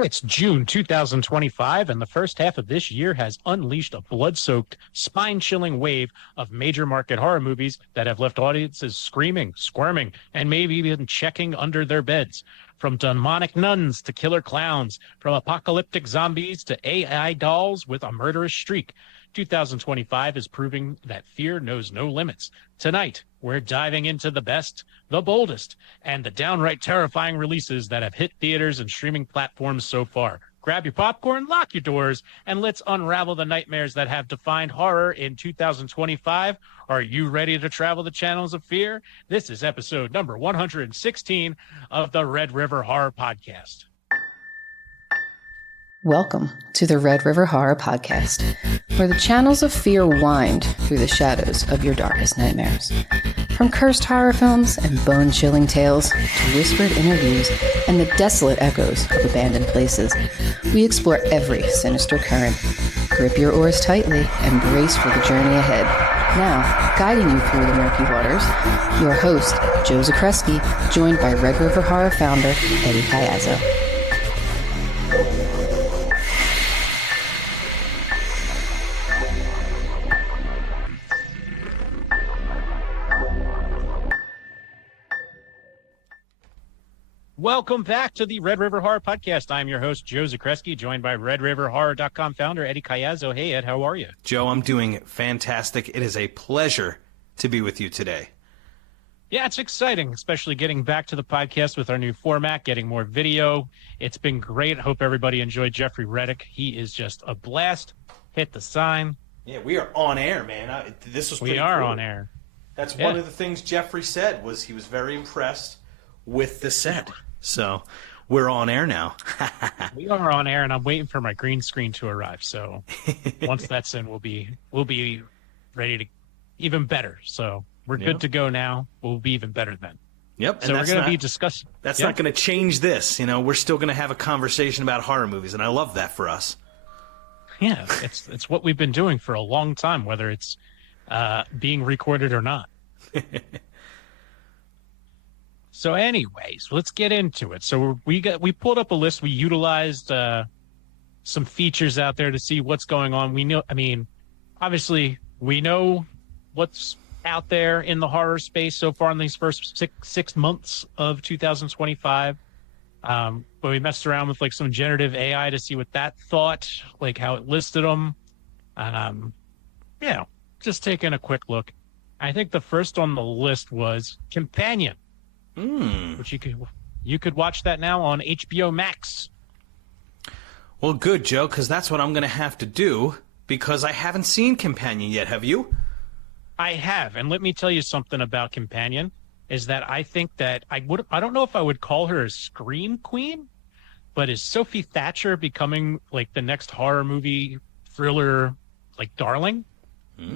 It's June 2025, and the first half of this year has unleashed a blood-soaked, spine-chilling wave of major market horror movies that have left audiences screaming, squirming, and maybe even checking under their beds. From demonic nuns to killer clowns, from apocalyptic zombies to AI dolls with a murderous streak, 2025 is proving that fear knows no limits. Tonight, we're diving into the best, the boldest, and the downright terrifying releases that have hit theaters and streaming platforms so far. Grab your popcorn, lock your doors, and let's unravel the nightmares that have defined horror in 2025. Are you ready to travel the channels of fear? This is episode number 116 of the Red River Horror Podcast. Welcome to the Red River Horror Podcast, where the channels of fear wind through the shadows of your darkest nightmares. From cursed horror films and bone-chilling tales to whispered interviews and the desolate echoes of abandoned places, we explore every sinister current. Grip your oars tightly and brace for the journey ahead. Now, guiding you through the murky waters, your host, Joe Zakrzewski, joined by Red River Horror founder, Eddie Caiazzo. Welcome back to the Red River Horror Podcast. I'm your host, Joe Zakrzewski, joined by RedRiverHorror.com founder Eddie Caiazzo. Hey, Ed, how are you? Joe, I'm doing fantastic. It is a pleasure to be with you today. Yeah, it's exciting, especially getting back to the podcast with our new format, getting more video. It's been great. I hope everybody enjoyed Jeffrey Reddick. He is just a blast. Hit the sign. Yeah, we are on air, man. This was pretty We are cool. on air. That's one of the things Jeffrey said was he was very impressed with the set. So we're on air now. We are on air, and I'm waiting for my green screen to arrive. So once that's in, we'll be ready to even better. So we're good to go now. We'll be even better then. Yep. So we're going to be discussing. That's not going to change this. You know, we're still going to have a conversation about horror movies, and I love that for us. Yeah, it's what we've been doing for a long time, whether it's being recorded or not. So anyways, let's get into it. So we pulled up a list. We utilized some features out there to see what's going on. We know, obviously we know what's out there in the horror space so far in these first six months of 2025. But we messed around with like some generative AI to see what that thought, like how it listed them. Just taking a quick look. I think the first on the list was Companion. Which you could watch that now on HBO Max. Well, good, Joe, because that's what I'm going to have to do, because I haven't seen Companion yet. Have you? I have, and let me tell you something about Companion, is that I think that I don't know if I would call her a scream queen, but is Sophie Thatcher becoming like the next horror movie thriller, like darling?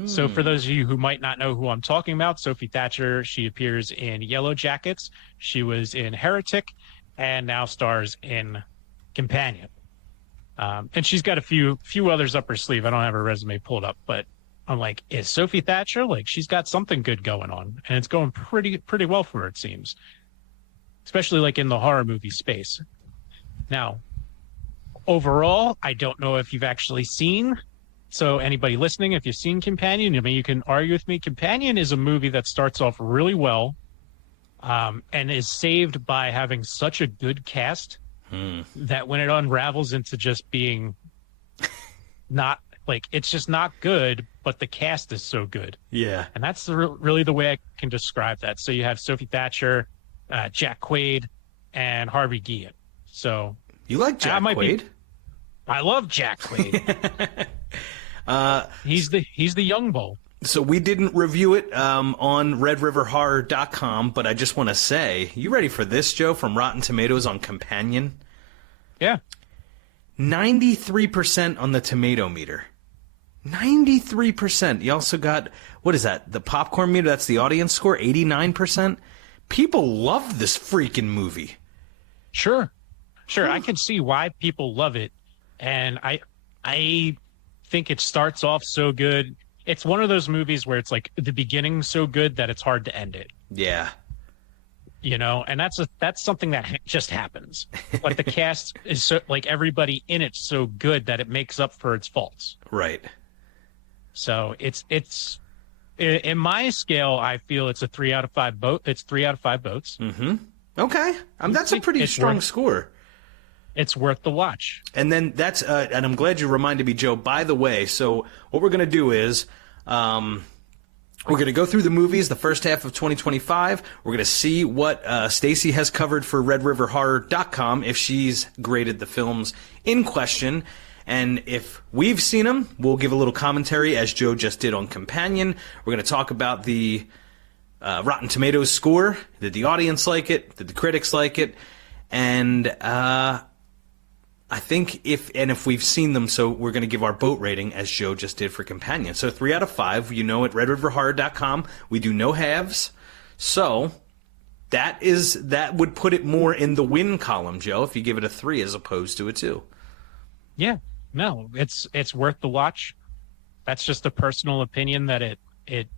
So for those of you who might not know who I'm talking about, Sophie Thatcher, she appears in Yellow Jackets. She was in Heretic and now stars in Companion. And she's got a few others up her sleeve. I don't have her resume pulled up, but I'm like, is Sophie Thatcher? Like, she's got something good going on, and it's going pretty well for her, it seems, especially like in the horror movie space. Now, overall, I don't know if you've actually seen. So anybody listening, if you've seen Companion, you can argue with me. Companion is a movie that starts off really well and is saved by having such a good cast that when it unravels into just being not, like, it's just not good, but the cast is so good. Yeah. And that's really the way I can describe that. So you have Sophie Thatcher, Jack Quaid, and Harvey Guillen. So you like Jack Quaid? I love Jack Quaid. He's the young bull. So we didn't review it on RedRiverHorror.com, but I just want to say, you ready for this, Joe, from Rotten Tomatoes on Companion? Yeah. 93% on the tomato meter. 93%. You also got, what is that, the popcorn meter? That's the audience score, 89%. People love this freaking movie. Sure. I can see why people love it, and I think it starts off so good. It's one of those movies where it's like the beginning so good that it's hard to end it. Yeah. you know, and that's something that just happens. But the cast is so, like, everybody in it's so good that it makes up for its faults. Right. So it's in my scale, I feel it's a 3 out of 5 vote. It's 3 out of 5 votes. Mm-hmm. Okay. That's a pretty strong score. It's worth the watch. And then that's, and I'm glad you reminded me, Joe, by the way, so what we're going to do is, we're going to go through the movies, the first half of 2025. We're going to see what Stacy has covered for RedRiverHorror.com, if she's graded the films in question. And if we've seen them, we'll give a little commentary, as Joe just did on Companion. We're going to talk about the Rotten Tomatoes score. Did the audience like it? Did the critics like it? And I think if we've seen them, so we're going to give our boat rating, as Joe just did for Companion. So 3 out of 5, you know, at RedRiverHorror.com, we do no halves. So that would put it more in the win column, Joe, if you give it a 3 as opposed to a 2. Yeah, no, it's worth the watch. That's just a personal opinion that it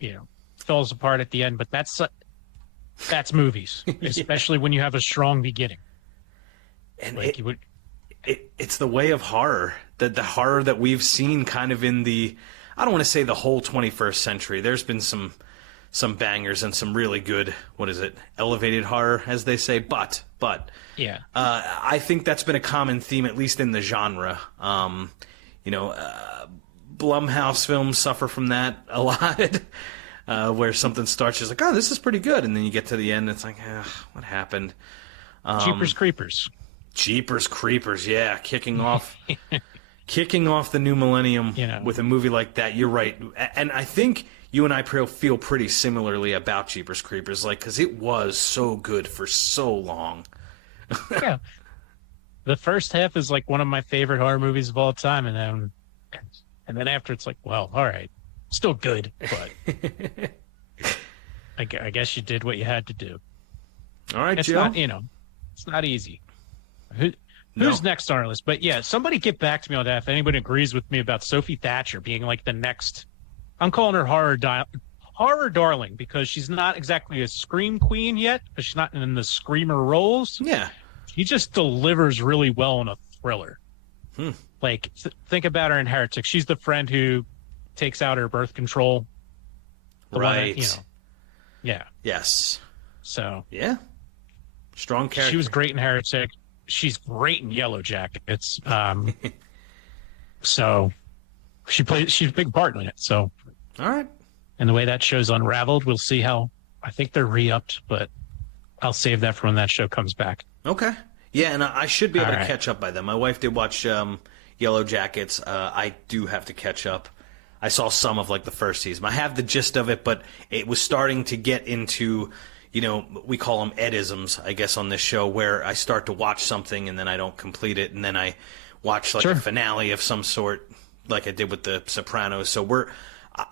you know, falls apart at the end, but that's movies, especially when you have a strong beginning. And like it's the way of horror, the horror that we've seen kind of in the, I don't want to say the whole 21st century. There's been some bangers and some really good, what is it, elevated horror, as they say, but yeah, I think that's been a common theme, at least in the genre. You know, Blumhouse films suffer from that a lot, where something starts just like, oh, this is pretty good, and then you get to the end, it's like, what happened? Jeepers Creepers, yeah, kicking off the new millennium, you know, with a movie like that. You're right, and I think you and I feel pretty similarly about Jeepers Creepers, like, because it was so good for so long. Yeah, the first half is like one of my favorite horror movies of all time, and then after it's like, well, all right, still good, but I guess you did what you had to do. All right, it's Joe. not, you know, it's not easy. Who's next on our list? But yeah, somebody get back to me on that if anybody agrees with me about Sophie Thatcher being like the next. I'm calling her horror darling, because she's not exactly a scream queen yet, but she's not in the screamer roles. Yeah, she just delivers really well in a thriller. Like, think about her in Heretic. She's the friend who takes out her birth control. Right. One, you know. Yeah. Yes. So. Yeah. Strong character. She was great in Heretic. She's great in Yellow Jackets. So she's a big part in it. So. All right. And the way that show's unraveled, we'll see how. I think they're re-upped, but I'll save that for when that show comes back. Okay. Yeah, and I should be able to catch up by then. My wife did watch Yellow Jackets. I do have to catch up. I saw some of like the first season. I have the gist of it, but it was starting to get into, you know, we call them edisms, I guess, on this show, where I start to watch something and then I don't complete it, and then I watch like a finale of some sort, like I did with The Sopranos. So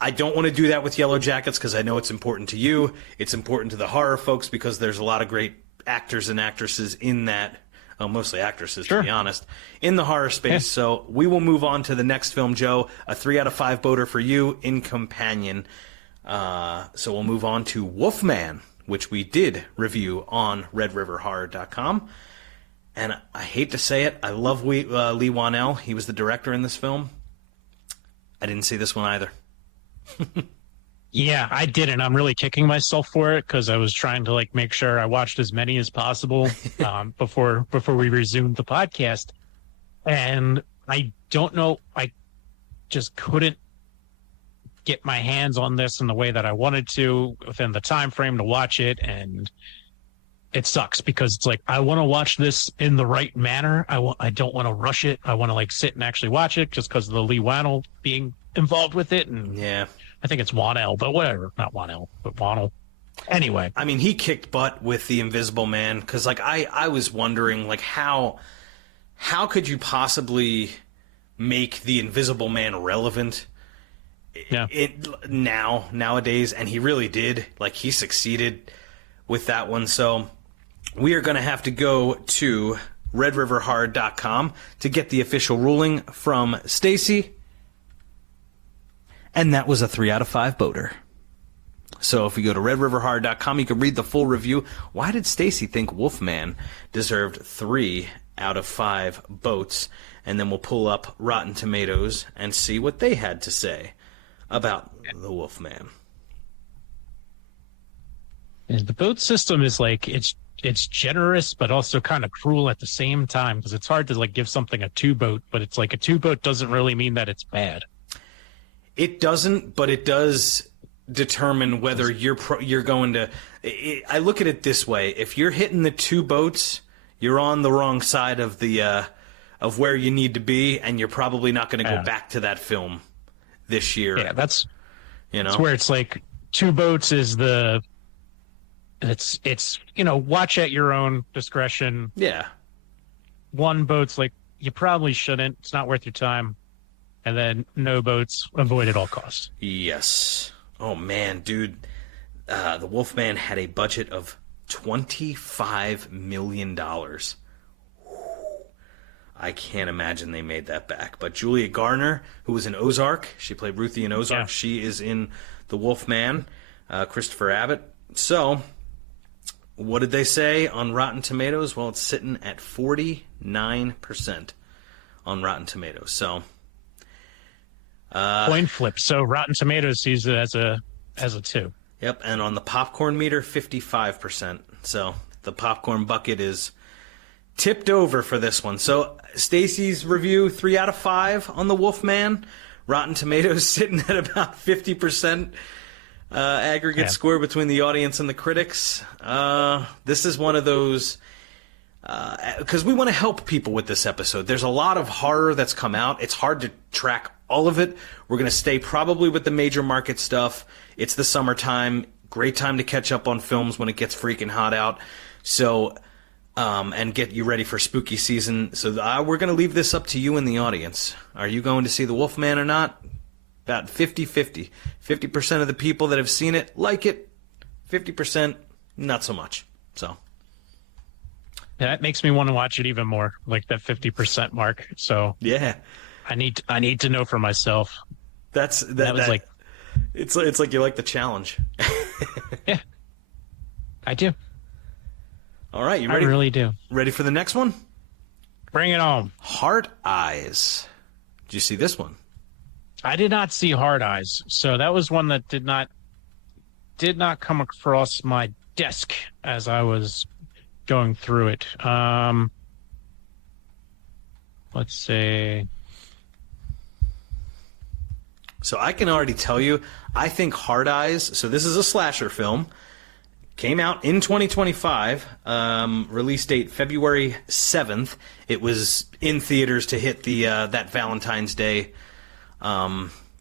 I don't want to do that with Yellow Jackets, because I know it's important to you. It's important to the horror folks, because there's a lot of great actors and actresses in that. Mostly actresses, to be honest, in the horror space. Yeah. So we will move on to the next film, Joe. A 3 out of 5 voter for you in Companion. So we'll move on to Wolfman, which we did review on RedRiverHorror.com. And I hate to say it, I love Lee Wanell. He was the director in this film. I didn't see this one either. Yeah, I didn't. I'm really kicking myself for it, because I was trying to like make sure I watched as many as possible before we resumed the podcast. And I don't know, I just couldn't get my hands on this in the way that I wanted to within the time frame to watch it, and it sucks, because it's like I want to watch this in the right manner. I don't want to rush it. I want to like sit and actually watch it, just because of the Lee Wanell being involved with it. And yeah. I think it's Wanell, but whatever. Not Wanell, but Wanell. Anyway. I mean, he kicked butt with The Invisible Man, because, like, I was wondering, like, how could you possibly make The Invisible Man relevant nowadays? And he really did. Like, he succeeded with that one. So we are going to have to go to RedRiverHorror.com to get the official ruling from Stacy. And that was a 3 out of 5 voter. So if you go to redriverhorror.com, you can read the full review. Why did Stacy think Wolfman deserved 3 out of 5 votes? And then we'll pull up Rotten Tomatoes and see what they had to say about the Wolfman. And the vote system is like it's generous, but also kind of cruel at the same time, because it's hard to like give something a 2 vote, but it's like a 2 vote doesn't really mean that it's bad. It doesn't, but it does determine whether you're going to. I look at it this way: if you're hitting the 2 votes, you're on the wrong side of the of where you need to be, and you're probably not going to go back to that film this year. Yeah, that's where it's like 2 votes is the. It's watch at your own discretion. Yeah. 1 vote's like you probably shouldn't. It's not worth your time. And then no votes, avoid at all costs. Yes. Oh man, dude, the Wolfman had a budget of $25 million. I can't imagine they made that back. But Julia Garner, who was in Ozark, she played Ruthie in Ozark. Yeah. She is in the Wolfman. Christopher Abbott. So, what did they say on Rotten Tomatoes? Well, it's sitting at 49% on Rotten Tomatoes. So, coin flip. So Rotten Tomatoes sees it as a 2. Yep, and on the popcorn meter, 55%. So the popcorn bucket is tipped over for this one. So Stacy's review, 3 out of 5 on the Wolfman. Rotten Tomatoes sitting at about 50% aggregate score between the audience and the critics. This is one of those, because we want to help people with this episode. There's a lot of horror that's come out. It's hard to track all of it. We're going to stay probably with the major market stuff. It's the summertime. Great time to catch up on films when it gets freaking hot out. So, and get you ready for spooky season. So we're going to leave this up to you in the audience. Are you going to see The Wolfman or not? About 50-50. 50% of the people that have seen it like it. 50% not so much. So. Yeah, that makes me want to watch it even more, like that 50% mark. So yeah. I need to know for myself. That was like, it's like you like the challenge. Yeah, I do. All right, you ready? I really do. Ready for the next one? Bring it on. Heart Eyes. Did you see this one? I did not see Hard Eyes, so that was one that did not come across my desk as I was going through it. Let's see. So I can already tell you, I think Hard Eyes, so this is a slasher film, came out in 2025, release date February 7th. It was in theaters to hit the that Valentine's Day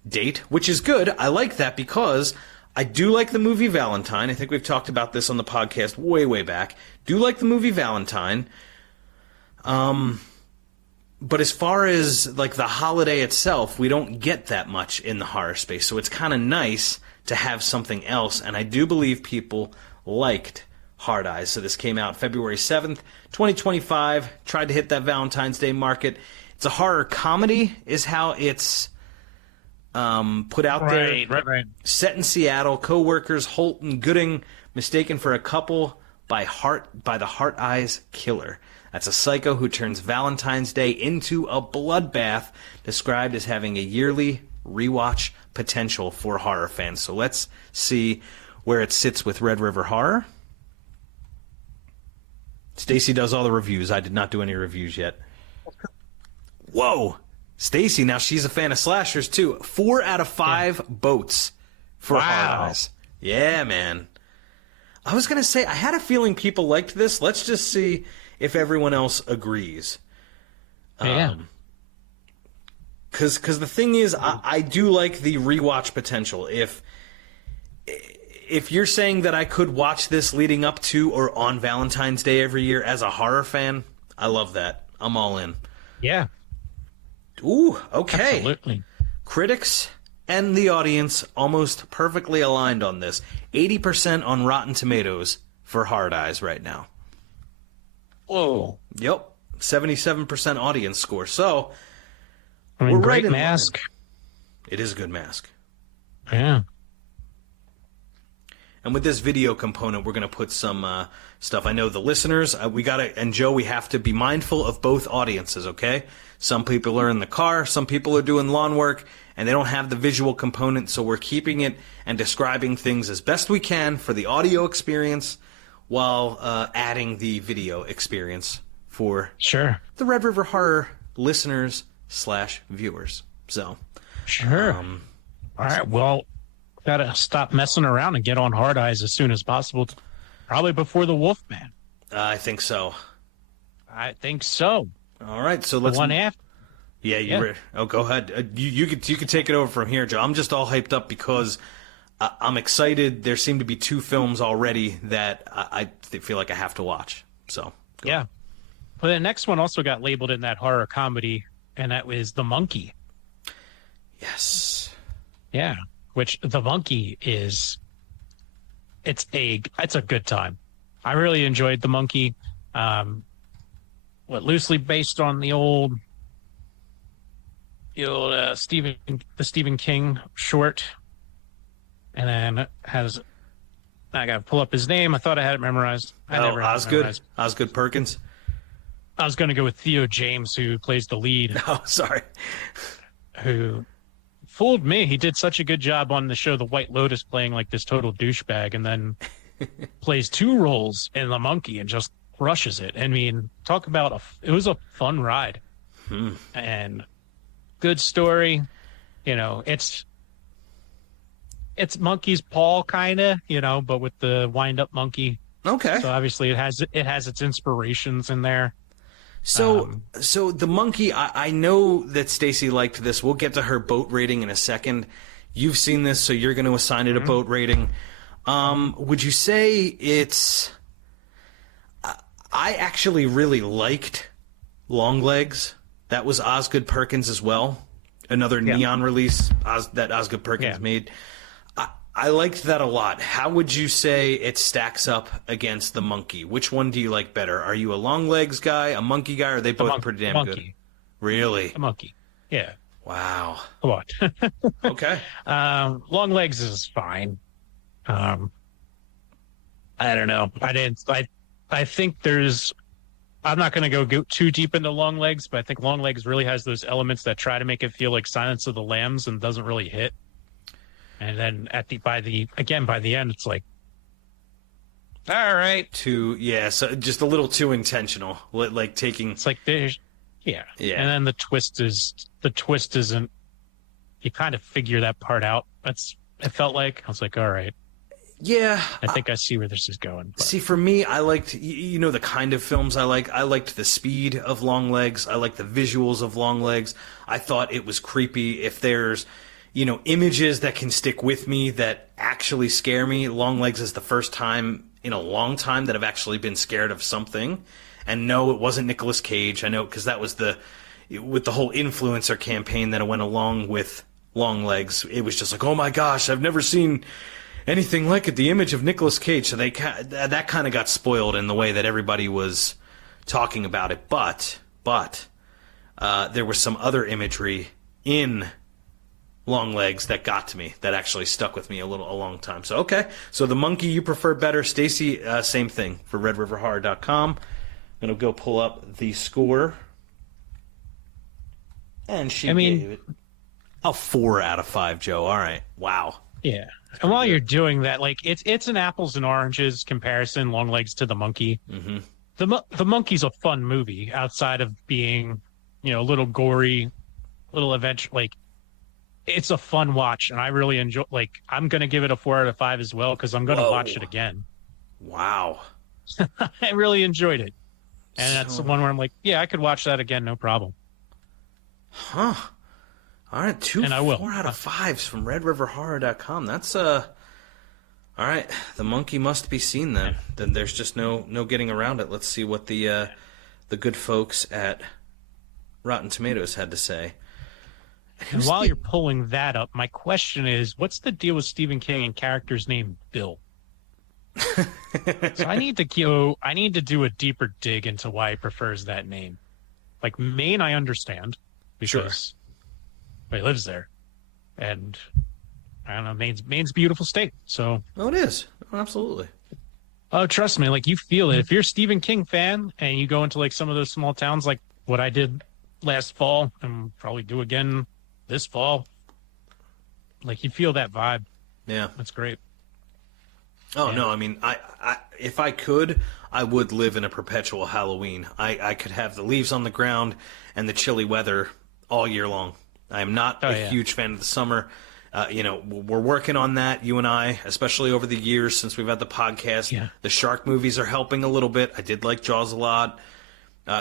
date, which is good. I like that because I do like the movie Valentine. I think we've talked about this on the podcast way back. Do like the movie Valentine. But as far as like the holiday itself, we don't get that much in the horror space. So it's kind of nice to have something else. And I do believe people liked Hard Eyes. So this came out February 7th, 2025. Tried to hit that Valentine's Day market. It's a horror comedy is how it's put out there. Right. Set in Seattle, co-workers Holt and Gooding mistaken for a couple by the Heart Eyes Killer. That's a psycho who turns Valentine's Day into a bloodbath, described as having a yearly rewatch potential for horror fans. So let's see where it sits with Red River Horror. Stacy does all the reviews. I did not do any reviews yet. Whoa! Stacy, now she's a fan of slashers too. 4 out of 5 votes for Hard Eyes. Yeah, man. I was going to say, I had a feeling people liked this. Let's just see if everyone else agrees. Yeah. Because the thing is, I do like the rewatch potential. If you're saying that I could watch this leading up to or on Valentine's Day every year as a horror fan, I love that. I'm all in. Yeah. Ooh, okay. Absolutely. Critics and the audience almost perfectly aligned on this. 80% on Rotten Tomatoes for Hard Eyes right now. Whoa. Yep. 77% audience score. So, I mean, we're great right mask. It is a good mask. Yeah. And with this video component, we're going to put some stuff. I know the listeners, and Joe, we have to be mindful of both audiences, okay? Some people are in the car, some people are doing lawn work, and they don't have the visual component, so we're keeping it and describing things as best we can for the audio experience while adding the video experience for the Red River Horror listeners / viewers. So, sure. All right, well, gotta stop messing around and get on Hard Eyes as soon as possible. Probably before the Wolfman. I think so. I think so. All right, so let's. One after. Yeah, oh, go ahead. You could take it over from here, Joe. I'm just all hyped up because I'm excited. There seem to be 2 films already that I feel like I have to watch. So yeah. Well, the next one also got labeled in that horror comedy, and that was The Monkey. Yes. Yeah. Which The Monkey is, it's a good time. I really enjoyed The Monkey. Loosely based on the old Stephen King short, and then I got to pull up his name. I thought I had it memorized. Osgood Perkins. I was going to go with Theo James, who plays the lead. Oh, sorry. Who fooled me. He did such a good job on the show The White Lotus, playing like this total douchebag, and then plays 2 roles in The Monkey and just crushes it. I mean, talk about it was a fun ride. And good story. You know, it's Monkey's Paw kind of, but with the wind-up monkey. Okay. So obviously it has its inspirations in there. So The Monkey, I know that Stacy liked this. We'll get to her boat rating in a second. You've seen this, so you're going to assign it a boat rating. Would you say it's... I actually really liked Longlegs. That was Osgood Perkins as well. Another neon release that Osgood Perkins made. I liked that a lot. How would you say it stacks up against The Monkey? Which one do you like better? Are you a Longlegs guy, a Monkey guy, or are they both pretty damn good? Really? A Monkey. Yeah. Wow. Come on. Okay. Longlegs is fine. I don't know. I think I'm not going to go too deep into Longlegs, but I think Longlegs really has those elements that try to make it feel like Silence of the Lambs and doesn't really hit. And then by the end, it's like, all right. So just a little too intentional, like taking. It's like there's, yeah. And then the twist isn't. You kind of figure that part out. It felt like I was like, all right. Yeah, I think I see where this is going. But. See, for me, I liked, the kind of films I like. I liked the speed of Longlegs. I liked the visuals of Longlegs. I thought it was creepy. If there's, images that can stick with me that actually scare me, Longlegs is the first time in a long time that I've actually been scared of something. And no, it wasn't Nicolas Cage. I know, because that was with the whole influencer campaign that went along with Longlegs. It was just like, oh my gosh, I've never seen anything like it, the image of Nicolas Cage. So that kind of got spoiled in the way that everybody was talking about it. But there was some other imagery in Longlegs that got to me, that actually stuck with me a long time. So, okay. So The Monkey you prefer better. Stacy, same thing for RedRiverHorror.com. I'm going to go pull up the score. And gave it a 4 out of 5, Joe. All right. Wow. Yeah. And while you're doing that, like it's an apples and oranges comparison, Longlegs to The Monkey. Mm-hmm. The Monkey's a fun movie outside of being, a little gory, little adventure. Like, it's a fun watch, and I really enjoy. Like, I'm gonna give it a 4 out of 5 as well because I'm gonna watch it again. Wow. I really enjoyed it, and that's the one where I'm like, yeah, I could watch that again, no problem. Huh. All right, 4 out of 5s from RedRiverHorror.com. That's all right. The Monkey must be seen then. Then there's just no getting around it. Let's see what the good folks at Rotten Tomatoes had to say. And while you're pulling that up, my question is, what's the deal with Stephen King and character's name Bill? So I need to do a deeper dig into why he prefers that name. Like, Maine, I understand because he lives there, and I don't know, Maine's a beautiful state. So, Oh, it is. Oh, absolutely. oh, trust me, like you feel it. If you're a Stephen King fan and you go into like some of those small towns, like what I did last fall and probably do again this fall, like you feel that vibe. Yeah. That's great. Oh, Yeah. no, I mean, I if I could, I would live in a perpetual Halloween. I could have the leaves on the ground and the chilly weather all year long. I am not a huge fan of the summer. We're working on that, you and I, especially over the years since we've had the podcast. Yeah. The shark movies are helping a little bit. I did like Jaws a lot.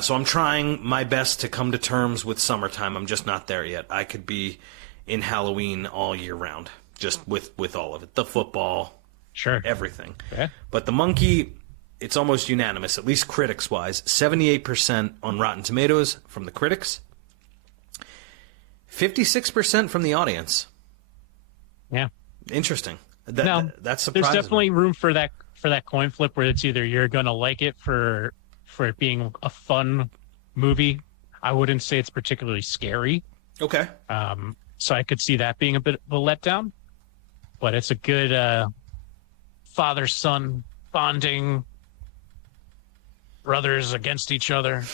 So I'm trying my best to come to terms with summertime. I'm just not there yet. I could be in Halloween all year round, just with all of it. The football, Sure. everything. Okay. But the monkey, it's almost unanimous, at least critics-wise. 78% on Rotten Tomatoes from the critics. 56% from the audience. Yeah. Interesting. No, That's surprising. There's definitely room for that coin flip where it's either you're gonna like it for it being a fun movie. I wouldn't say it's particularly scary. Okay. So I could see that being a bit of a letdown. But it's a good father-son bonding, brothers against each other.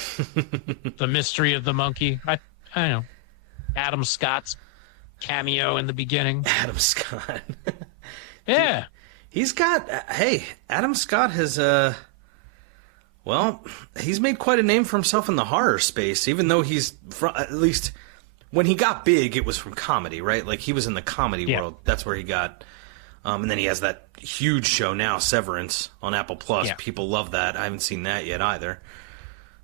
The mystery of the monkey. I don't know. Adam Scott's cameo in the beginning. Adam Scott. Yeah. He's got, hey, Adam Scott has, he's made quite a name for himself in the horror space, even though he's, at least when he got big, it was from comedy, right? Like he was in the comedy world. That's where he got, and then he has that huge show now, Severance, on Apple Plus. Yeah. People love that. I haven't seen that yet either.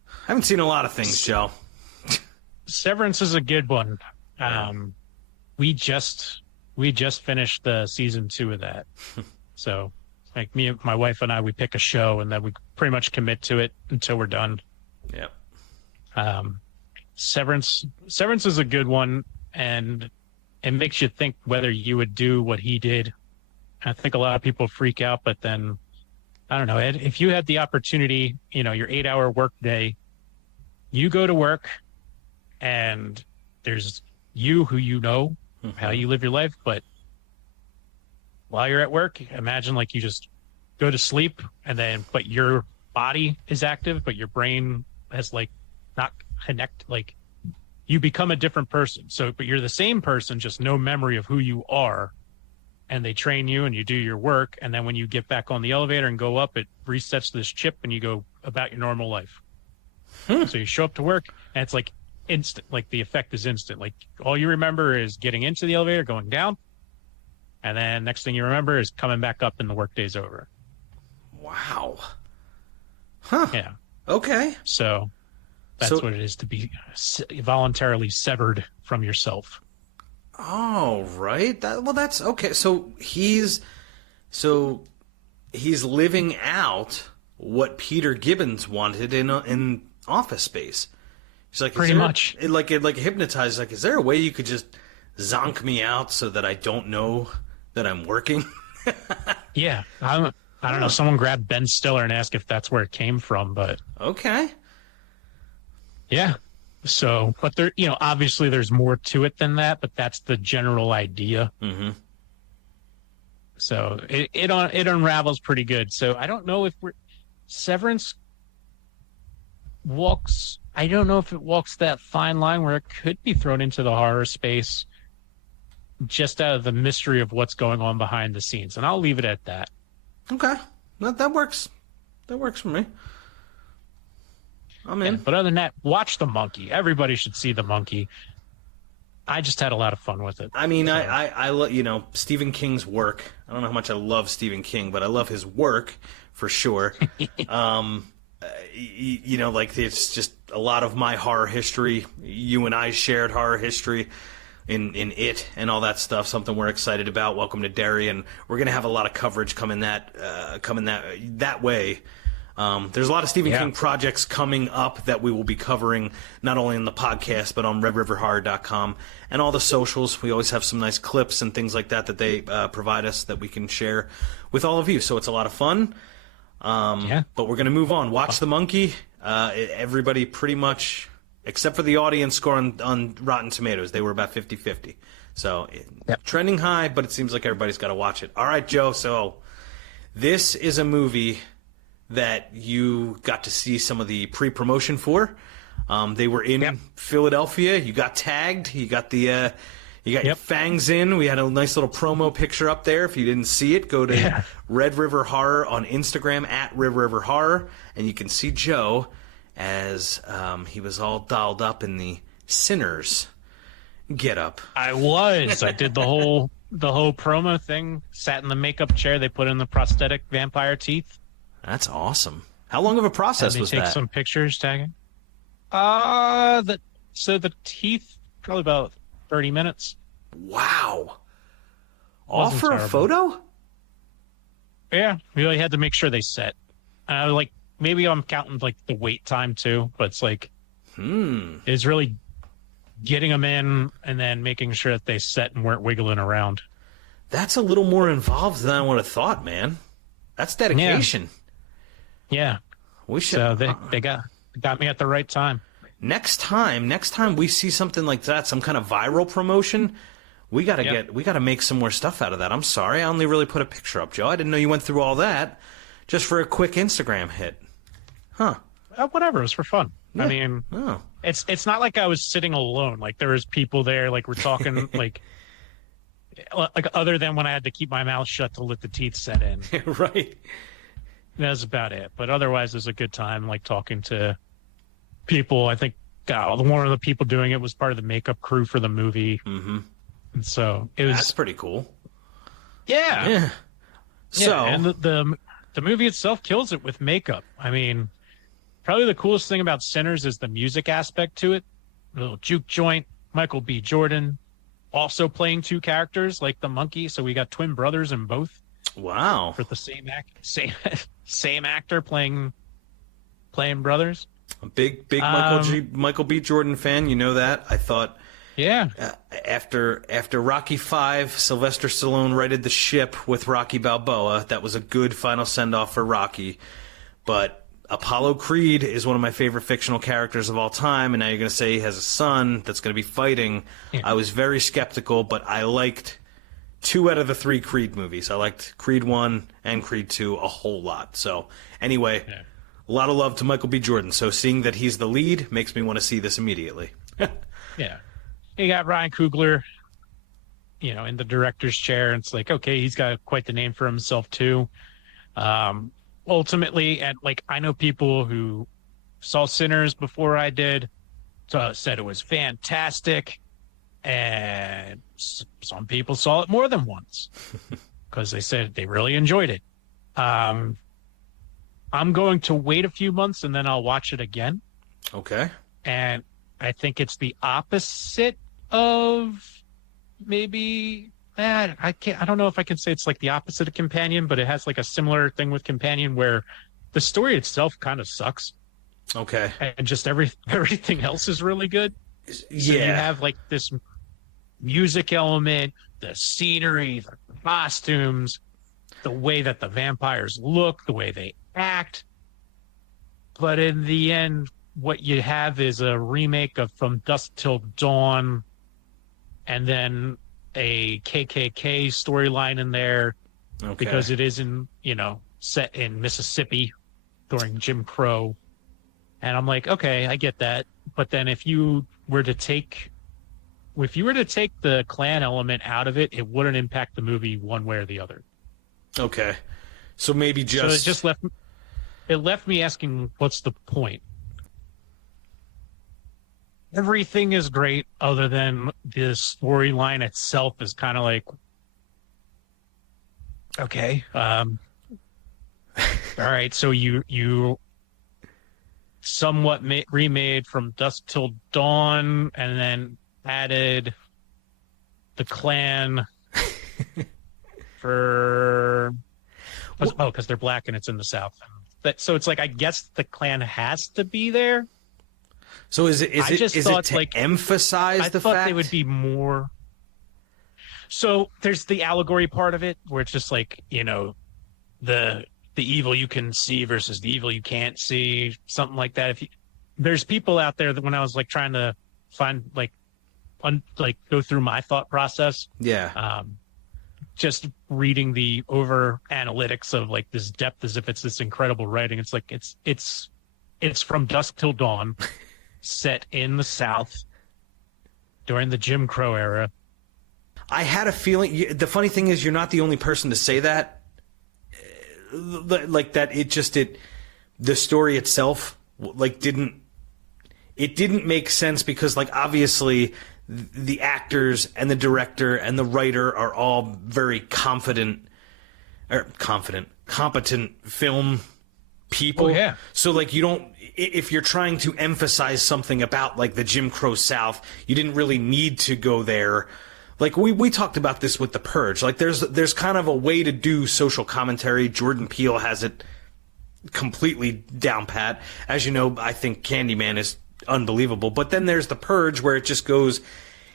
I haven't seen a lot of things, Joe. Severance is a good one. We just finished the season 2 of that. So like my wife and I, we pick a show and then we pretty much commit to it until we're done. Yeah. Severance is a good one, and it makes you think whether you would do what he did. I think a lot of people freak out, but then I don't know, Ed, if you had the opportunity, your 8-hour work day, you go to work and there's you who how you live your life, but while you're at work, imagine like you just go to sleep but your body is active, but your brain has like not connect, like you become a different person. So, but you're the same person, just no memory of who you are. And they train you and you do your work. And then when you get back on the elevator and go up, it resets this chip and you go about your normal life. So you show up to work and it's like instant, like the effect is instant. Like all you remember is getting into the elevator, going down. And then next thing you remember is coming back up and the workday's over. Wow. Huh. Yeah. Okay. So that's what it is to be voluntarily severed from yourself. Oh, right. That's okay. So he's living out what Peter Gibbons wanted in Office Space. He's like, pretty much. It hypnotizes. Like, is there a way you could just zonk me out so that I don't know that I'm working? Yeah. I don't know. Someone grabbed Ben Stiller and asked if that's where it came from, but okay. Yeah. So, but there, obviously there's more to it than that, but that's the general idea. Mm-hmm. So it unravels pretty good. So I don't know if Severance walks. I don't know if it walks that fine line where it could be thrown into the horror space, just out of the mystery of what's going on behind the scenes. And I'll leave it at that. Okay, that works. That works for me. I'm in. Yeah, but other than that, watch The Monkey. Everybody should see The Monkey. I just had a lot of fun with it. I mean, so. I love, Stephen King's work. I don't know how much I love Stephen King, but I love his work for sure. Like it's just a lot of my horror history. You and I shared horror history in it and all that stuff. Something we're excited about. Welcome to Derry, and we're gonna have a lot of coverage coming that way. There's a lot of Stephen King projects coming up that we will be covering, not only in the podcast, but on redriverhorror.com and all the socials. We always have some nice clips and things like that they provide us that we can share with all of you. So it's a lot of fun. But we're going to move on. Watch The Monkey. Everybody pretty much, except for the audience score on Rotten Tomatoes, they were about 50-50. So trending high, but it seems like everybody's got to watch it. All right, Joe. So this is a movie that you got to see some of the pre-promotion for. They were in Philadelphia. You got tagged. You got the your fangs in. We had a nice little promo picture up there. If you didn't see it, go to Red River Horror on Instagram at Red River Horror, and you can see Joe as he was all dolled up in the Sinners get up. I did the whole promo thing. Sat in the makeup chair. They put in the prosthetic vampire teeth. That's awesome. How long of a process was that? Take some pictures, tagging. So the teeth probably about 30 minutes. Wow. All for a photo? Yeah, we really had to make sure they set. Like maybe I'm counting like the wait time too, but it's like it's really getting them in and then making sure that they set and weren't wiggling around. That's a little more involved than I would have thought, man. That's dedication. Yeah. We should. So they got me at the right time. Next time we see something like that, some kind of viral promotion, we gotta make some more stuff out of that. I'm sorry, I only really put a picture up, Joe. I didn't know you went through all that just for a quick Instagram hit. Huh. Whatever, it was for fun. Yeah. I mean, it's not like I was sitting alone. Like there was people there. Like we're talking like other than when I had to keep my mouth shut to let the teeth set in. Right. That's about it. But otherwise, it was a good time. Like talking to people. I think one of the people doing it was part of the makeup crew for the movie. Mm-hmm. And so it was. That's pretty cool. Yeah. Yeah. So and the movie itself kills it with makeup. I mean, probably the coolest thing about Sinners is the music aspect to it. A little juke joint. Michael B. Jordan also playing two characters like the monkey. So we got twin brothers in both. Wow. For the same actor playing brothers. A big Michael B. Jordan fan, you know that. I thought after Rocky V, Sylvester Stallone righted the ship with Rocky Balboa. That was a good final send-off for Rocky. But Apollo Creed is one of my favorite fictional characters of all time, and now you're going to say he has a son that's going to be fighting. Yeah. I was very skeptical, but I liked 2 out of the 3 Creed movies. I liked Creed 1 and Creed 2 a whole lot. So anyway, a lot of love to Michael B. Jordan. So seeing that he's the lead makes me want to see this immediately. Yeah. You got Ryan Coogler, in the director's chair. And it's like, okay, he's got quite the name for himself too. Ultimately, and like I know people who saw Sinners before I did, so said it was fantastic. And some people saw it more than once because they said they really enjoyed it. I'm going to wait a few months and then I'll watch it again. Okay. And I think it's the opposite of maybe I don't know if I can say it's like the opposite of Companion, but it has like a similar thing with Companion where the story itself kind of sucks. Okay. And just everything else is really good. So you have like this music element, the scenery, the costumes, the way that the vampires look, the way they act. But in the end, what you have is a remake of From Dusk Till Dawn and then a KKK storyline in there because it is set in Mississippi during Jim Crow. And I'm like, okay, I get that. But then if you were to take the Klan element out of it, it wouldn't impact the movie one way or the other. Okay. So maybe just... So it left me asking, what's the point? Everything is great other than the storyline itself is kind of like, okay. All right, so you somewhat remade From Dusk Till Dawn and then added the Klan because they're black and it's in the South. So it's like, I guess the Klan has to be there. So is it to emphasize the fact? I thought they would be more. So there's the allegory part of it where it's just like, the evil you can see versus the evil you can't see, something like that. There's people out there that when I was like trying to find like like go through my thought process. Yeah. Just reading the over analytics of like this depth as if it's this incredible writing. It's like it's from dusk till dawn, set in the South during the Jim Crow era. I had a feeling. The funny thing is, you're not the only person to say that. Like that, the story itself like didn't make sense because like obviously the actors and the director and the writer are all very competent film people. Oh, yeah. So like if you're trying to emphasize something about like the Jim Crow South, you didn't really need to go there. Like we talked about this with The Purge. Like there's kind of a way to do social commentary. Jordan Peele has it completely down pat. As you know, I think Candyman is unbelievable. But then there's The Purge where it just goes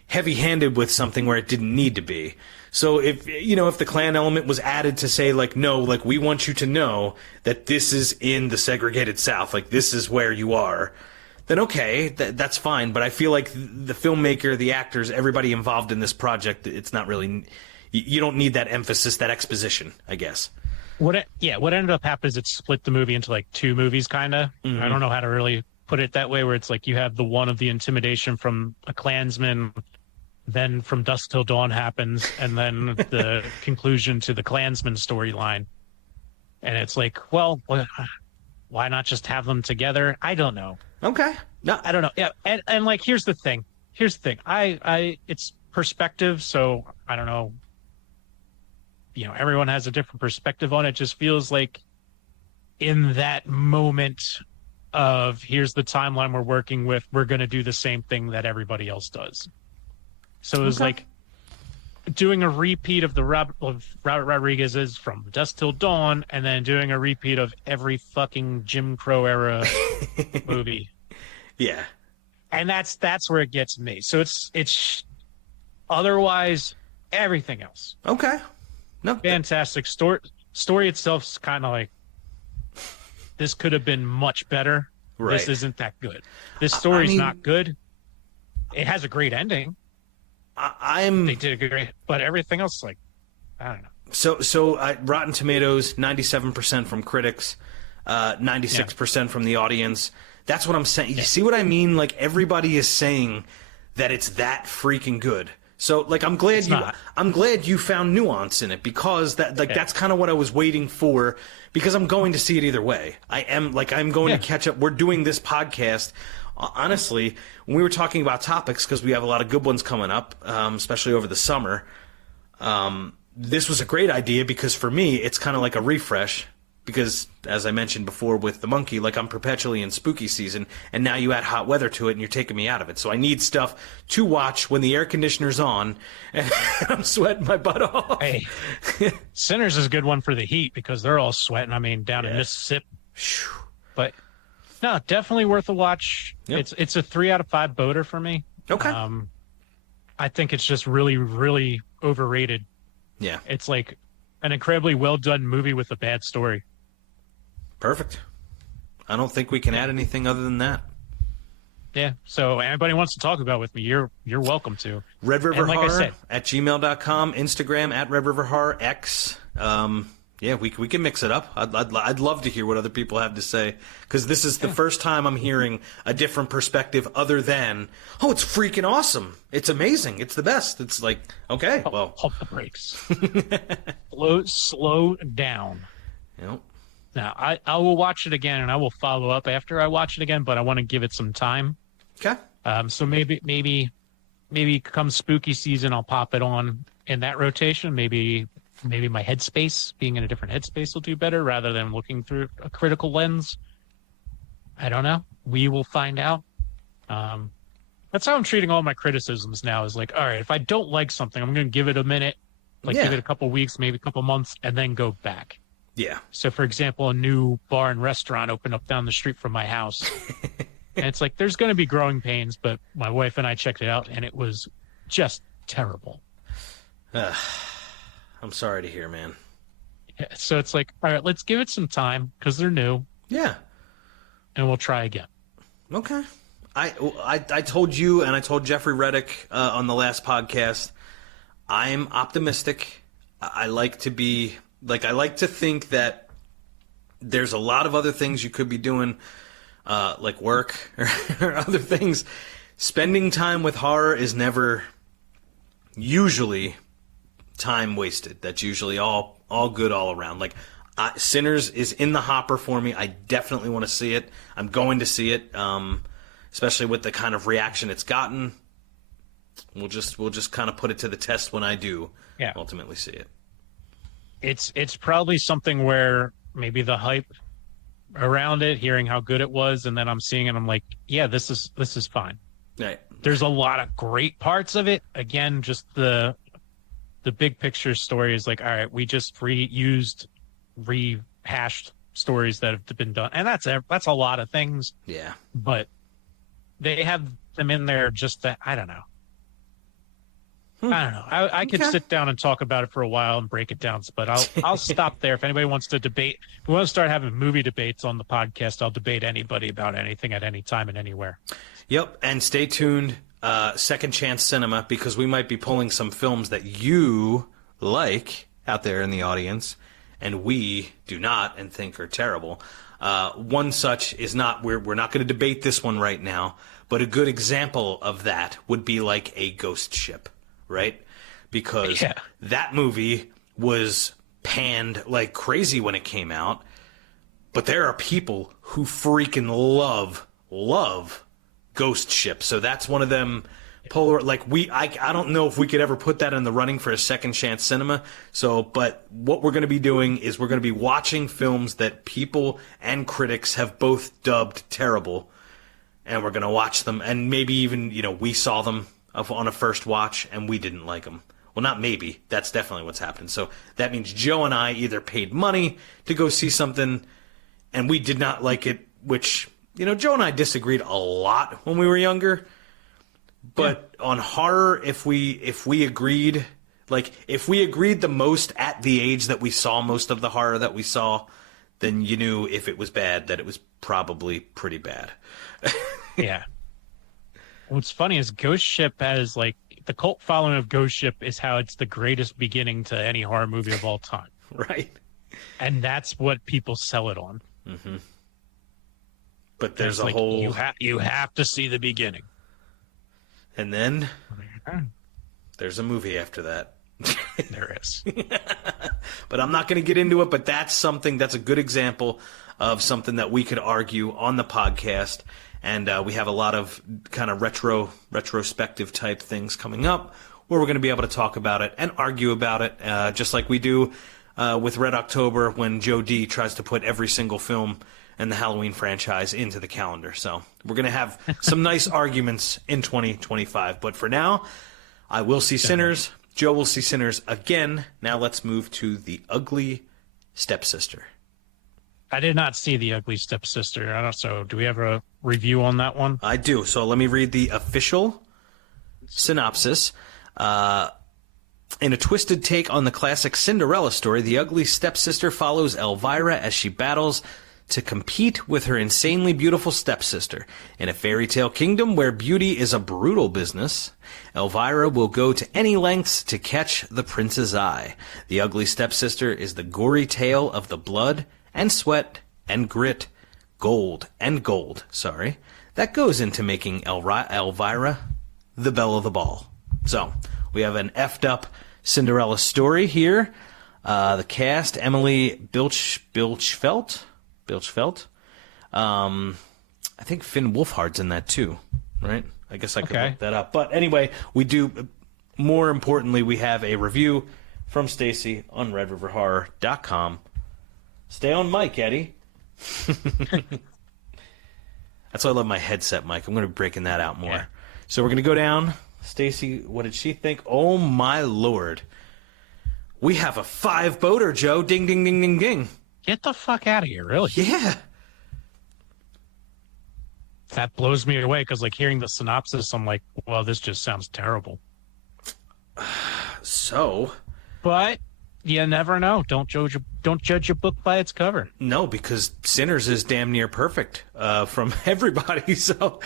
heavy-handed with something where it didn't need to be. So if the Klan element was added to say like, no, like we want you to know that this is in the segregated South, like this is where you are, then okay, that's fine. But I feel like the filmmaker, the actors, everybody involved in this project, it's not really, you don't need that emphasis, that exposition, I guess. What ended up happening is it split the movie into like two movies, kind of. Mm-hmm. I don't know how to really put it that way, where it's like you have the one of the intimidation from a Klansman, then From Dusk Till Dawn happens, and then the conclusion to the Klansman storyline. And it's like, well, why not just have them together? I don't know. Okay. No, I don't know. Yeah, and like here's the thing. I it's perspective, so I don't know. Everyone has a different perspective on it. Just feels like in that moment of here's the timeline we're working with, we're going to do the same thing that everybody else does. So it was like doing a repeat of Robert Rodriguez's From Dusk Till Dawn, and then doing a repeat of every fucking Jim Crow era movie. Yeah, and that's where it gets me. So it's otherwise everything else. Okay, no, fantastic story itself's kind of like this could have been much better. Right. This isn't that good. This story's not good. It has a great ending. They did a great, but everything else, like, I don't know. So Rotten Tomatoes, 97% from critics, 96% from the audience. That's what I'm saying. You see what I mean? Like everybody is saying that it's that freaking good. So like I'm glad you found nuance in it, because that's kind of what I was waiting for, because I'm going to see it either way. I'm going to catch up. We're doing this podcast. Honestly, when we were talking about topics, because we have a lot of good ones coming up, especially over the summer, this was a great idea, because for me, it's kind of like a refresh, because as I mentioned before with the monkey, like I'm perpetually in spooky season, and now you add hot weather to it and you're taking me out of it. So I need stuff to watch when the air conditioner's on and I'm sweating my butt off. Hey, Sinners is a good one for the heat, because they're all sweating. I mean, down in Mississippi. But no, definitely worth a watch. Yep. It's a 3 out of 5 boater for me. Okay. I think it's just really, really overrated. Yeah. It's like an incredibly well done movie with a bad story. Perfect. I don't think we can add anything other than that. Yeah. So anybody wants to talk about with me, you're welcome to. Red River Horror at gmail.com, Instagram at Red River Horror, X. Yeah, we can mix it up. I'd love to hear what other people have to say, because this is the first time I'm hearing a different perspective other than, oh, it's freaking awesome. It's amazing. It's the best. It's like, okay, well. Pump the brakes. slow down. Yep. Now, I will watch it again, and I will follow up after I watch it again, but I want to give it some time. Okay. So maybe come spooky season, I'll pop it on in that rotation. Maybe my headspace, being in a different headspace, will do better rather than looking through a critical lens. I don't know. We will find out. That's how I'm treating all my criticisms now, is like, all right, if I don't like something, I'm going to give it a minute, give it a couple weeks, maybe a couple months, and then go back. Yeah. So, for example, a new bar and restaurant opened up down the street from my house. And it's like, there's going to be growing pains, but my wife and I checked it out, and it was just terrible. I'm sorry to hear, man. Yeah, so it's like, all right, let's give it some time, because they're new. Yeah. And we'll try again. Okay. I told you, and I told Jeffrey Reddick on the last podcast, I'm optimistic. I like to be, like, I like to think that there's a lot of other things you could be doing, like work or other things. Spending time with horror is never usually time wasted. That's usually all good all around. Like, Sinners is in the hopper for me. I definitely want to see it. I'm going to see it, especially with the kind of reaction it's gotten. We'll just kind of put it to the test when I do ultimately see it. It's probably something where maybe the hype around it, hearing how good it was, and then I'm seeing it, I'm like, yeah, this is fine. Right. There's a lot of great parts of it. Again, just the big picture story is like, all right, we just rehashed stories that have been done, and that's a lot of things. Yeah. But they have them in there just that, I don't know. I don't know. I could sit down and talk about it for a while and break it down, but I'll stop there. If anybody wants to debate, if we want to start having movie debates on the podcast, I'll debate anybody about anything at any time and anywhere. Yep, and stay tuned, Second Chance Cinema, because we might be pulling some films that you like out there in the audience, and we do not and think are terrible. One such is not, we're not going to debate this one right now, but a good example of that would be like a Ghost Ship. Right? Because that movie was panned like crazy when it came out, but there are people who freaking love Ghost Ship. So that's one of them polar, like I don't know if we could ever put that in the running for a Second Chance Cinema. So, but what we're going to be doing is we're going to be watching films that people and critics have both dubbed terrible, and we're going to watch them, and maybe even, we saw them on a first watch, and we didn't like them. Well, not maybe. That's definitely what's happened. So that means Joe and I either paid money to go see something, and we did not like it, which, Joe and I disagreed a lot when we were younger. But on horror, if we agreed, like, if we agreed the most at the age that we saw most of the horror that we saw, then you knew if it was bad that it was probably pretty bad. Yeah. What's funny is Ghost Ship has, like, the cult following of Ghost Ship is how it's the greatest beginning to any horror movie of all time. Right. And that's what people sell it on. Mm-hmm. But there's a like, whole... You have to see the beginning. And then there's a movie after that. There is. But I'm not going to get into it, but that's a good example of something that we could argue on the podcast. And we have a lot of kind of retrospective type things coming up where we're going to be able to talk about it and argue about it, just like we do with Red October when Joe D tries to put every single film in the Halloween franchise into the calendar. So we're going to have some nice arguments in 2025. But for now, I will see Sinners. Joe will see Sinners again. Now let's move to The Ugly Stepsister. I did not see The Ugly Stepsister. So do we have a review on that one? I do. So let me read the official synopsis. In a twisted take on the classic Cinderella story, The Ugly Stepsister follows Elvira as she battles to compete with her insanely beautiful stepsister. In a fairy tale kingdom where beauty is a brutal business, Elvira will go to any lengths to catch the prince's eye. The Ugly Stepsister is the gory tale of the blood and sweat and grit, gold, that goes into making Elvira the belle of the ball. So, we have an effed up Cinderella story here. The cast, Emily Bilchfeld. I think Finn Wolfhard's in that too, right? I guess I could look that up. But anyway, more importantly, we have a review from Stacy on RedRiverHorror.com. Stay on mic, Eddie. That's why I love my headset mic. I'm going to be breaking that out more. Yeah. So we're going to go down. Stacy, what did she think? Oh, my Lord. We have a 5-boater, Joe. Ding, ding, ding, ding, ding. Get the fuck out of here, really? Yeah. That blows me away because, like, hearing the synopsis, I'm like, well, this just sounds terrible. So? But you never know. Don't judge a book by its cover. No, because Sinners is damn near perfect from everybody. So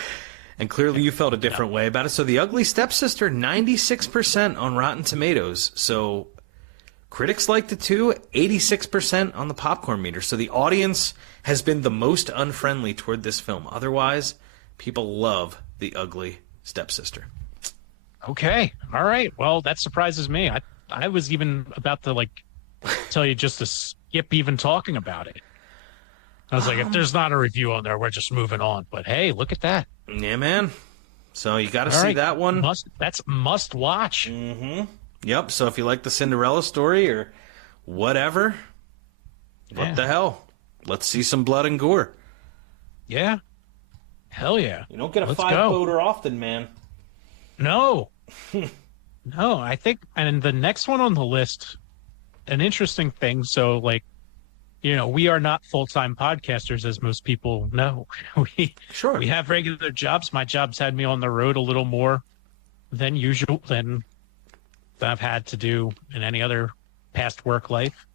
And clearly you felt a different way about it. So The Ugly Stepsister, 96% on Rotten Tomatoes. So critics liked it too, 86% on the popcorn meter. So the audience has been the most unfriendly toward this film. Otherwise, people love The Ugly Stepsister. Okay. All right. Well, that surprises me. I was even about to tell you just to skip even talking about it. I was like, if there's not a review on there, we're just moving on. But hey, look at that. Yeah, man. So you got to see that one. That's must watch. Mm-hmm. Yep. So if you like the Cinderella story or whatever, what the hell? Let's see some blood and gore. Yeah. Hell yeah. You don't get a five-voter often, man. No. No, I think, and the next one on the list, an interesting thing. So, we are not full-time podcasters, as most people know. We have regular jobs. My job's had me on the road a little more than usual, than I've had to do in any other past work life.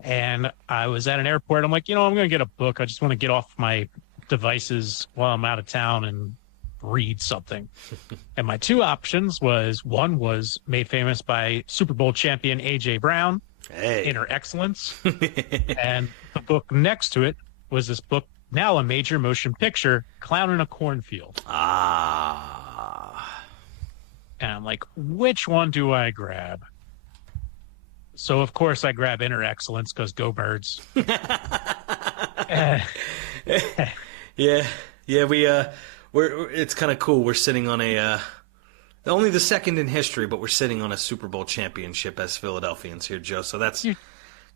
And I was at an airport. I'm like, I'm going to get a book. I just want to get off my devices while I'm out of town and read something. And my two options one was made famous by Super Bowl champion A.J. Brown, Inner Excellence. And the book next to it was this book, now a major motion picture, Clown in a Cornfield. And I'm like, which one do I grab? So, of course, I grab Inner Excellence because go Birds. Yeah, it's kind of cool. We're sitting on only the second in history, but we're sitting on a Super Bowl championship as Philadelphians here, Joe. So that's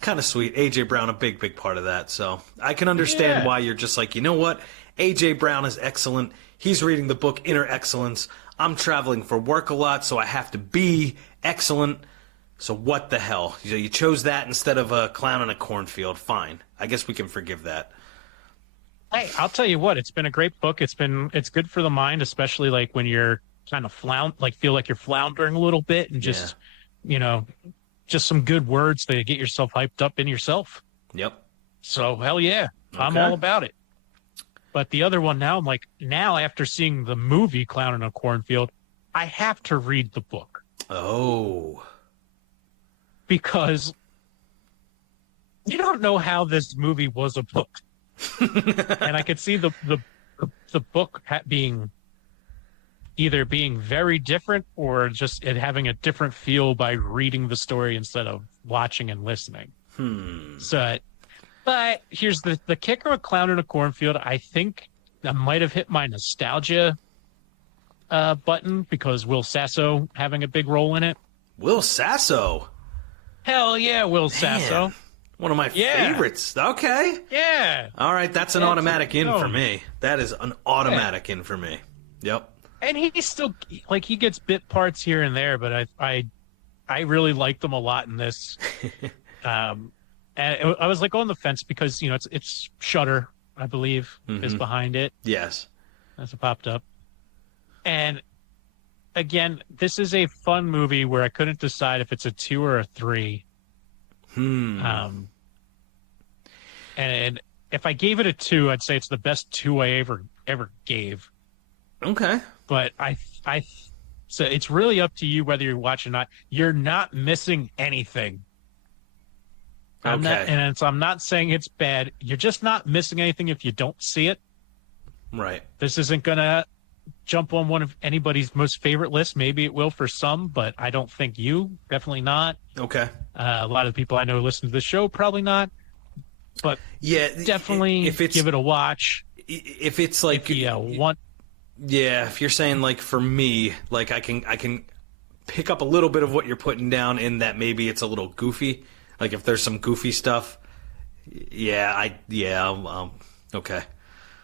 kind of sweet. A.J. Brown, a big part of that. So I can understand why you're just like, you know what? A.J. Brown is excellent. He's reading the book Inner Excellence. I'm traveling for work a lot, so I have to be excellent. So what the hell? You chose that instead of a Clown in a Cornfield. Fine. I guess we can forgive that. Hey, I'll tell you what, it's been a great book. It's good for the mind, especially when you're kind of feel like you're floundering a little bit, and just, just some good words to get yourself hyped up in yourself. Yep. So hell yeah, okay. I'm all about it. But the other one now, I'm like, now after seeing the movie Clown in a Cornfield, I have to read the book. Oh. Because you don't know how this movie was a book. And I could see the book being very different, or just it having a different feel by reading the story instead of watching and listening. So, but here's the kicker with Clown in a Cornfield. I think I might have hit my nostalgia button because Will Sasso having a big role in it. Will Sasso? Hell yeah, Will Sasso. One of my favorites. Okay. Yeah. All right, that's an automatic in for me. That is an automatic in for me. Yep. And he's still he gets bit parts here and there, but I really liked him a lot in this. And I was on the fence because it's Shudder, I believe, is behind it. Yes. As it popped up. And again, this is a fun movie where I couldn't decide if it's a 2 or a 3. And if I gave it a 2, I'd say it's the best 2 I ever gave. Okay. But so it's really up to you whether you're watching or not. You're not missing anything. I'm not saying it's bad. You're just not missing anything if you don't see it. Right. This isn't gonna jump on one of anybody's most favorite lists. Maybe it will for some, but I don't think definitely not. Okay. A lot of the people I know listen to the show, probably not. But yeah, definitely give it a watch. If it's if you're saying for me, I can pick up a little bit of what you're putting down in that maybe it's a little goofy. If there's some goofy stuff, okay.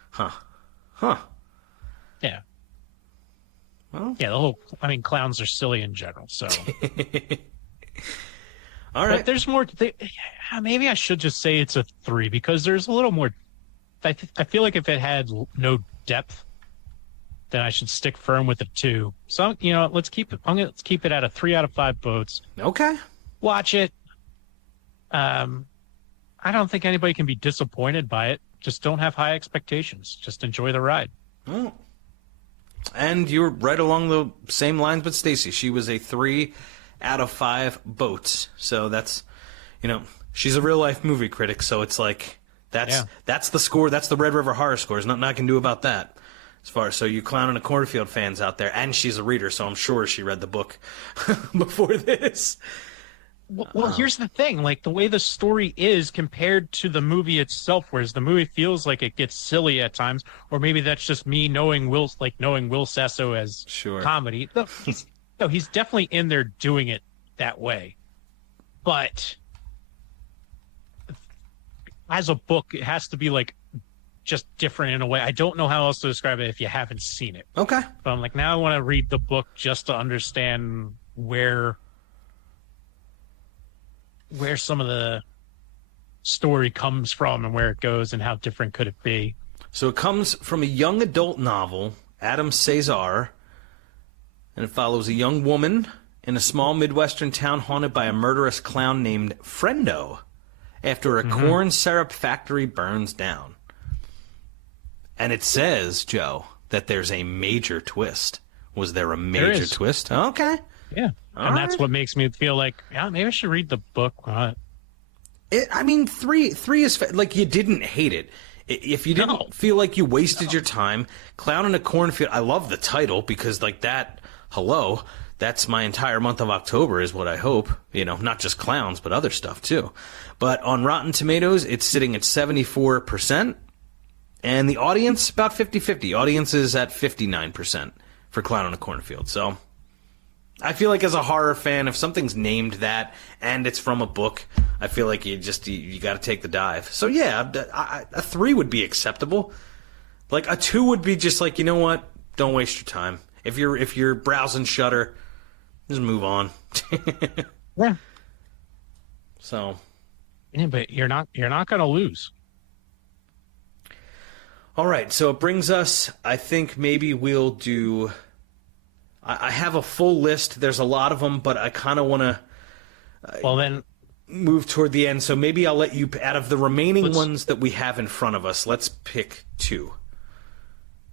Huh. Yeah. Well, yeah, clowns are silly in general, so. All right. But there's more. Maybe I should just say it's a 3 because there's a little more. I feel like if it had no depth, then I should stick firm with a 2. So let's keep it at a 3 out of 5 votes. Okay. Watch it. I don't think anybody can be disappointed by it. Just don't have high expectations. Just enjoy the ride. Oh. And you're right along the same lines with Stacy. She was a 3 out of 5 boats. So that's, she's a real life movie critic. So it's like, that's the score. That's the Red River Horror score. There's nothing I can do about that. So you Clown and a Cornfield fans out there, and she's a reader, so I'm sure she read the book before this. Well, here's the thing. Like, the way the story is compared to the movie itself, whereas the movie feels like it gets silly at times, or maybe that's just me knowing Will Sasso as comedy. He's definitely in there doing it that way. But as a book, it has to be, like, just different in a way. I don't know how else to describe it if you haven't seen it. Okay. But I'm like, now I want to read the book just to understand where some of the story comes from and where it goes and how different could it be. So it comes from a young adult novel, Adam Cesar, and it follows a young woman in a small Midwestern town haunted by a murderous clown named Friendo after a corn syrup factory burns down. And it says, Joe, that there's a major twist. Was there a major twist? Okay. Yeah. And that's what makes me feel like, maybe I should read the book. Three is like, you didn't hate it. If you didn't feel like you wasted your time, Clown in a Cornfield, I love the title because, like, that's my entire month of October is what I hope. Not just clowns, but other stuff too. But on Rotten Tomatoes, it's sitting at 74%. And the audience, about 50-50. Audience is at 59% for Clown in a Cornfield. So I feel like as a horror fan, if something's named that and it's from a book, I feel like you got to take the dive. So yeah, a 3 would be acceptable. Like a 2 would be just like, you know what? Don't waste your time. If you're browsing Shudder, just move on. Yeah. So. Yeah, but you're not going to lose. All right, so it brings us, I think maybe we'll do, I have a full list. There's a lot of them, but I kind of want to move toward the end. So maybe I'll let you, out of the remaining ones that we have in front of us, let's pick 2.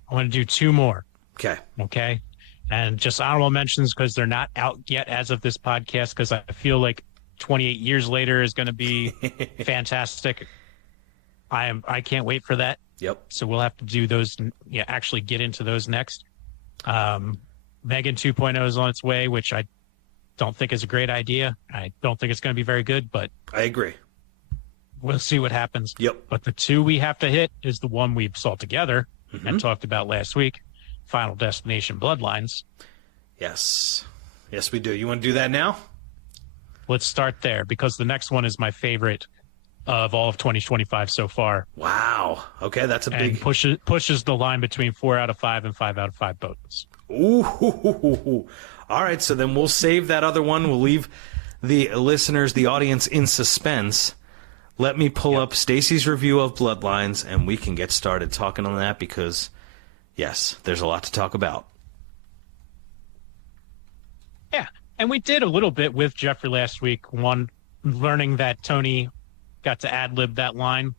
I want to do 2 more. Okay. And just honorable mentions because they're not out yet as of this podcast, because I feel like 28 years later is going to be fantastic. I can't wait for that. Yep. So we'll have to do those, actually get into those next. Megan 2.0 is on its way, which I don't think is a great idea. I don't think it's going to be very good, but I agree. We'll see what happens. Yep. But the 2 we have to hit is the one we saw together and talked about last week, Final Destination Bloodlines. Yes. Yes, we do. You want to do that now? Let's start there, because the next one is my favorite of all of 2025 so far. Wow. Okay, that's a big... pushes the line between 4 out of 5 and 5 out of 5 boats. Ooh. All right, so then we'll save that other one. We'll leave the listeners, the audience, in suspense. Let me pull up Stacy's review of Bloodlines, and we can get started talking on that because, yes, there's a lot to talk about. Yeah, and we did a little bit with Jeffrey last week, learning that Tony got to ad-lib that line,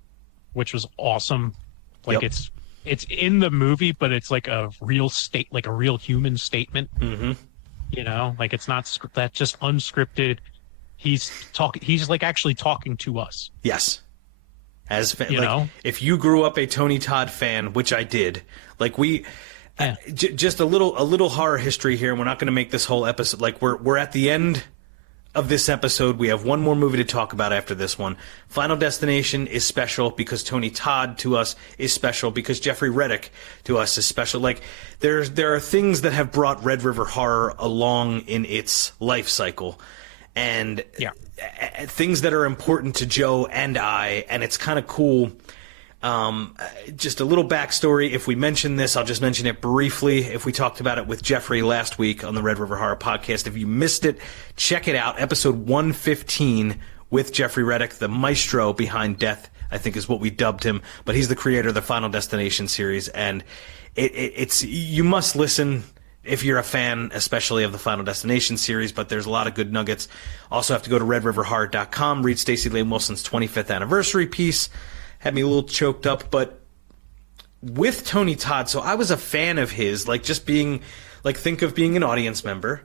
which was awesome. Like, it's in the movie, but it's like a real human statement. Like, it's not that just unscripted. He's like actually talking to us. Yes. As if you grew up a Tony Todd fan, which I did, like just a little horror history here, and we're not going to make this whole episode, like we're at the end of this episode. We have one more movie to talk about after this one. Final Destination is special because Tony Todd to us is special, because Jeffrey Reddick to us is special. Like, there are things that have brought Red River Horror along in its life cycle, and things that are important to Joe and I, and it's kind of cool. Just a little backstory. If we mention this, I'll just mention it briefly. If we talked about it with Jeffrey last week on the Red River Horror podcast, if you missed it, check it out. Episode 115 with Jeffrey Reddick, the maestro behind Death, I think is what we dubbed him, but he's the creator of the Final Destination series, and it's you must listen if you're a fan, especially of the Final Destination series, but there's a lot of good nuggets. Also have to go to redriverhorror.com, read Stacey Lane Wilson's 25th anniversary piece. Had me a little choked up, but with Tony Todd, so I was a fan of his, like just being, like think of being an audience member,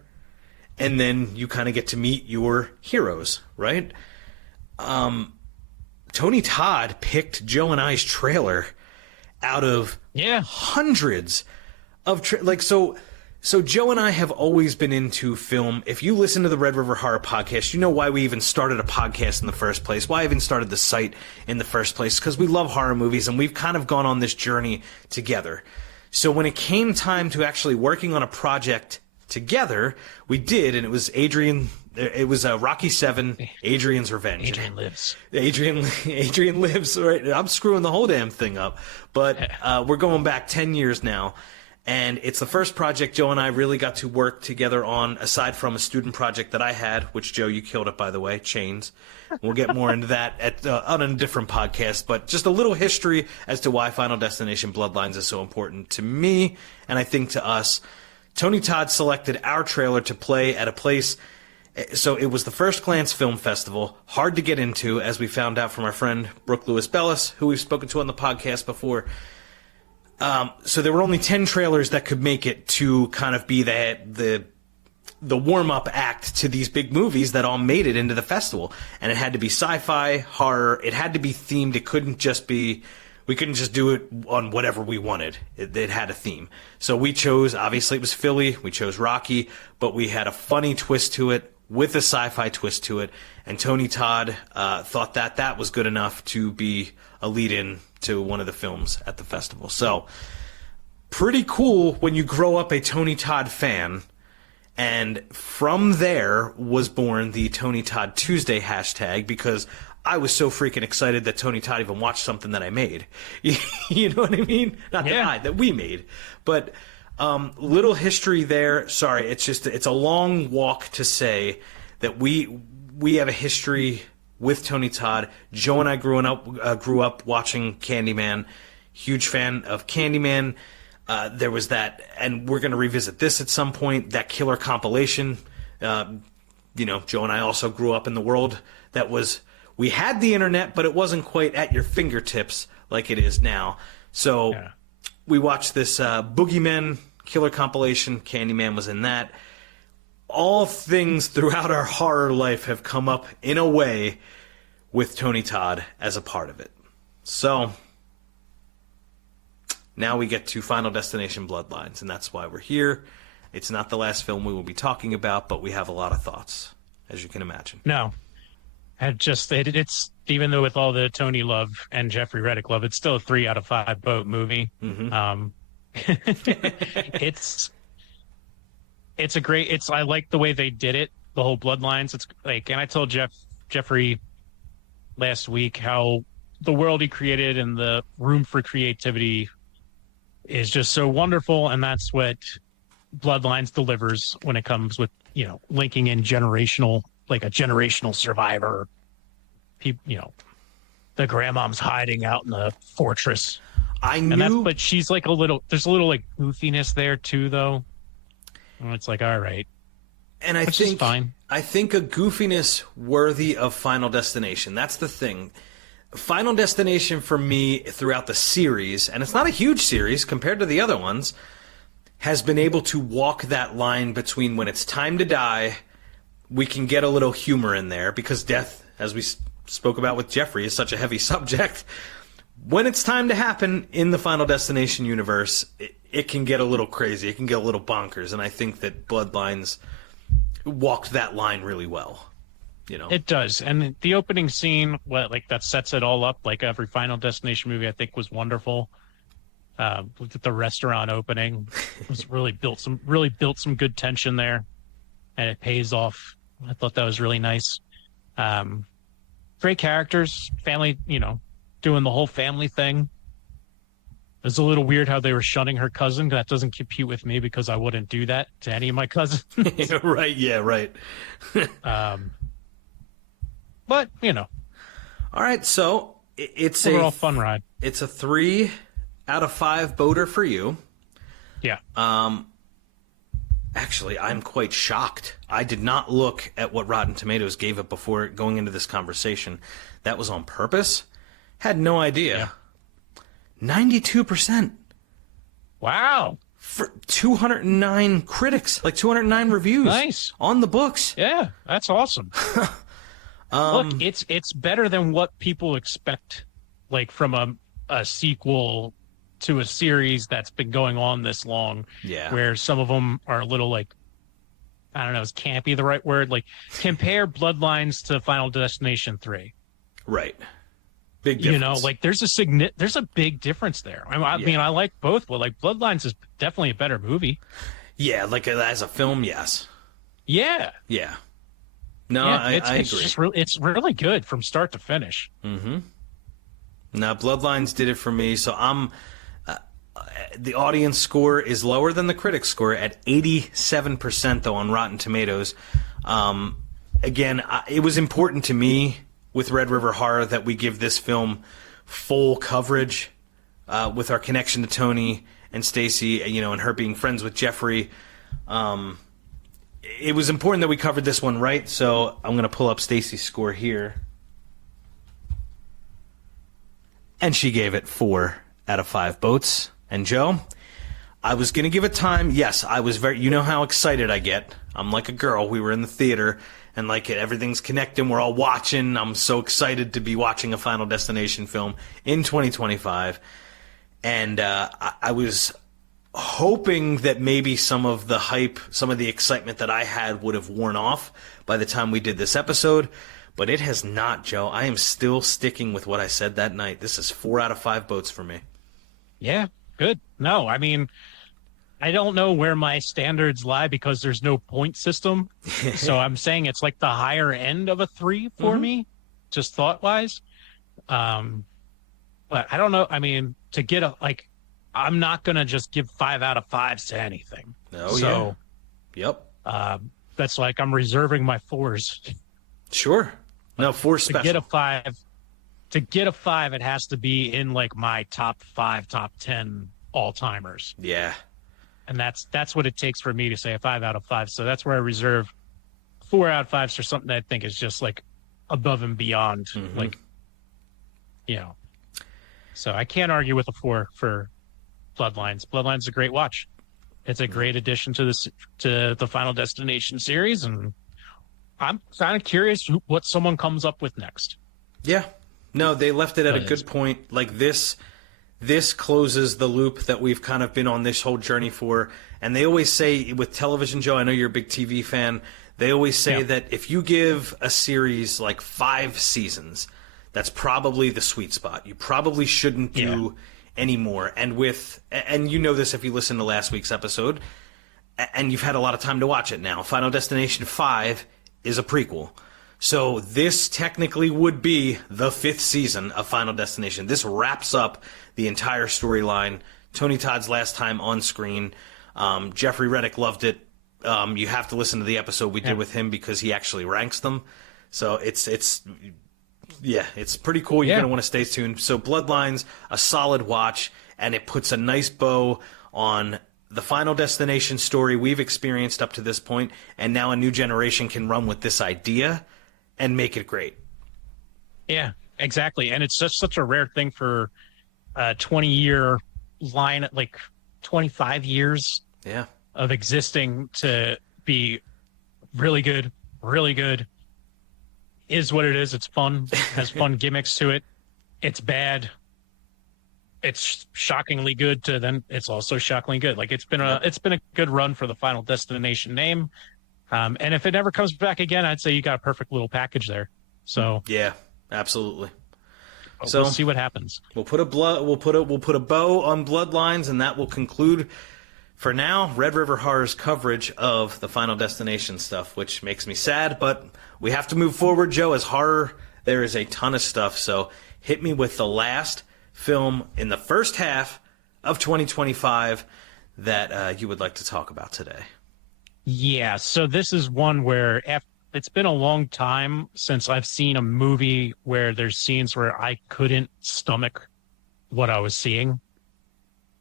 and then you kind of get to meet your heroes, right? Tony Todd picked Joe and I's trailer out of hundreds of so Joe and I have always been into film. If you listen to the Red River Horror Podcast, you know why we even started a podcast in the first place, why I even started the site in the first place, because we love horror movies, and we've kind of gone on this journey together. So when it came time to actually working on a project together, we did, and it was Rocky VII, Adrian's Revenge. Adrian lives. Adrian lives, right? I'm screwing the whole damn thing up. But we're going back 10 years now. And it's the first project Joe and I really got to work together on, aside from a student project that I had, which, Joe, you killed it, by the way, Chains. We'll get more into that on a different podcast. But just a little history as to why Final Destination Bloodlines is so important to me, and I think to us. Tony Todd selected our trailer to play at a place. So it was the First Glance Film Festival, hard to get into, as we found out from our friend Brooke Lewis-Bellis, who we've spoken to on the podcast before. So there were only 10 trailers that could make it to kind of be the warm-up act to these big movies that all made it into the festival. And it had to be sci-fi, horror. It had to be themed. It couldn't just be... We couldn't just do it on whatever we wanted. It had a theme. So we chose, obviously it was Philly, we chose Rocky, but we had a funny twist to it with a sci-fi twist to it. And Tony Todd thought that was good enough to be a lead-in to one of the films at the festival. So pretty cool when you grow up a Tony Todd fan. And from there was born the Tony Todd Tuesday hashtag, because I was so freaking excited that Tony Todd even watched something that I made. You know what I mean? Not that we made. But little history there. Sorry, it's a long walk to say that we have a history with Tony Todd. Joe and I grew up watching Candyman. Huge fan of Candyman. There was that, and we're going to revisit this at some point, that killer compilation. Joe and I also grew up in the world that was... We had the internet, but it wasn't quite at your fingertips like it is now. So we watched this Boogeyman killer compilation. Candyman was in that. All things throughout our horror life have come up in a way with Tony Todd as a part of it. So now we get to Final Destination Bloodlines, and that's why we're here. It's not the last film we will be talking about, but we have a lot of thoughts, as you can imagine. No. It's even though with all the Tony love and Jeffrey Reddick love, it's still a 3 out of 5 boat movie. Mm-hmm. I like the way they did it, the whole Bloodlines. It's like, and I told Jeffrey last week how the world he created and the room for creativity is just so wonderful, and that's what Bloodlines delivers when it comes with, linking in like a generational survivor. The grandmom's hiding out in the fortress. But she's like there's a little like goofiness there too, though. And it's like, all right. And I think a goofiness worthy of Final Destination. That's the thing. Final Destination for me throughout the series, and it's not a huge series compared to the other ones, has been able to walk that line between when it's time to die, we can get a little humor in there, because death, as we spoke about with Jeffrey, is such a heavy subject. When it's time to happen in the Final Destination universe, it can get a little crazy. It can get a little bonkers, and I think that Bloodlines walked that line really well. It does, and the opening scene, that sets it all up. Like every Final Destination movie, I think was wonderful. With the restaurant opening, it was really built some good tension there, and it pays off. I thought that was really nice. Great characters, family, doing the whole family thing. It was a little weird how they were shunning her cousin. That doesn't compute with me, because I wouldn't do that to any of my cousins. Right, yeah, right. But, All right, so it's overall fun ride. It's a 3 out of 5 boater for you. Yeah. Actually, I'm quite shocked. I did not look at what Rotten Tomatoes gave it before going into this conversation. That was on purpose? Had no idea. 92%. Wow. For 209 critics, like 209 reviews. Nice. On the books. Yeah, that's awesome. Look, it's better than what people expect, like from a sequel to a series that's been going on this long. Yeah. Where some of them are a little like, I don't know, is campy the right word? Like, compare Bloodlines to Final Destination 3. Right. Big difference. You know, like there's a big difference there. I mean, I like both, but like Bloodlines is definitely a better movie. Yeah, like as a film, yes. Yeah. Yeah. No, yeah, I agree. It's really good from start to finish. Mm-hmm. Now, Bloodlines did it for me, so I'm... the audience score is lower than the critic score at 87%, though, on Rotten Tomatoes. Again, it was important to me with Red River Horror that we give this film full coverage with our connection to Tony and Stacy, you know, and her being friends with Jeffrey. It was important that we covered this one right, so I'm going to pull up Stacy's score here. And she gave it 4 out of 5 votes. And Joe, I was going to give it time. Yes, I was very... You know how excited I get. I'm like a girl. We were in the theater, and like everything's connecting. We're all watching. I'm so excited to be watching a Final Destination film in 2025. And I was hoping that maybe some of the hype, some of the excitement that I had would have worn off by the time we did this episode. But it has not, Joe. I am still sticking with what I said that night. This is 4 out of 5 votes for me. Yeah, good. No, I mean, I don't know where my standards lie because there's no point system. So I'm saying it's like the higher end of a 3 for me, just thought-wise. But I don't know. I mean, to get I'm not going to just give 5 out of 5s to anything. Oh, so, yeah. Yep. That's like I'm reserving my 4s. Sure. No, 4 special. To get a 5, it has to be in like my top 5, top 10 all-timers. Yeah. And that's what it takes for me to say a 5 out of 5. So that's where I reserve 4 out of 5s for something that I think is just like above and beyond, like, you know. So I can't argue with a 4 for Bloodlines. Bloodlines is a great watch. It's a great addition to the Final Destination series, and I'm kind of curious what someone comes up with next. Yeah. No, they left it at a good point. Like this closes the loop that we've kind of been on this whole journey for. And they always say with television, Joe, I know you're a big TV fan, they always say that if you give a series like 5 seasons, that's probably the sweet spot. You probably shouldn't do any more. And you know this if you listen to last week's episode, and you've had a lot of time to watch it now. Final Destination 5 is a prequel. So this technically would be the 5th season of Final Destination. This wraps up the entire storyline. Tony Todd's last time on screen. Jeffrey Reddick loved it. You have to listen to the episode we did with him because he actually ranks them. So it's pretty cool. You're going to want to stay tuned. So Bloodlines, a solid watch, and it puts a nice bow on the Final Destination story we've experienced up to this point, and now a new generation can run with this idea and make it great. Yeah, exactly. And it's just such a rare thing for a 20-year line, like 25 years of existing to be really good, is what it is. It's fun, has fun gimmicks to it. It's bad. It's shockingly good to then it's also shockingly good. Like it's been a good run for the Final Destination name. And if it never comes back again, I'd say you got a perfect little package there. So yeah, absolutely. So we'll see what happens. We'll put a bow on Bloodlines, and that will conclude for now Red River Horror's coverage of the Final Destination stuff, which makes me sad, but we have to move forward, Joe. As horror, there is a ton of stuff. So hit me with the last film in the first half of 2025 that you would like to talk about today. Yeah, so this is one where it's been a long time since I've seen a movie where there's scenes where I couldn't stomach what I was seeing.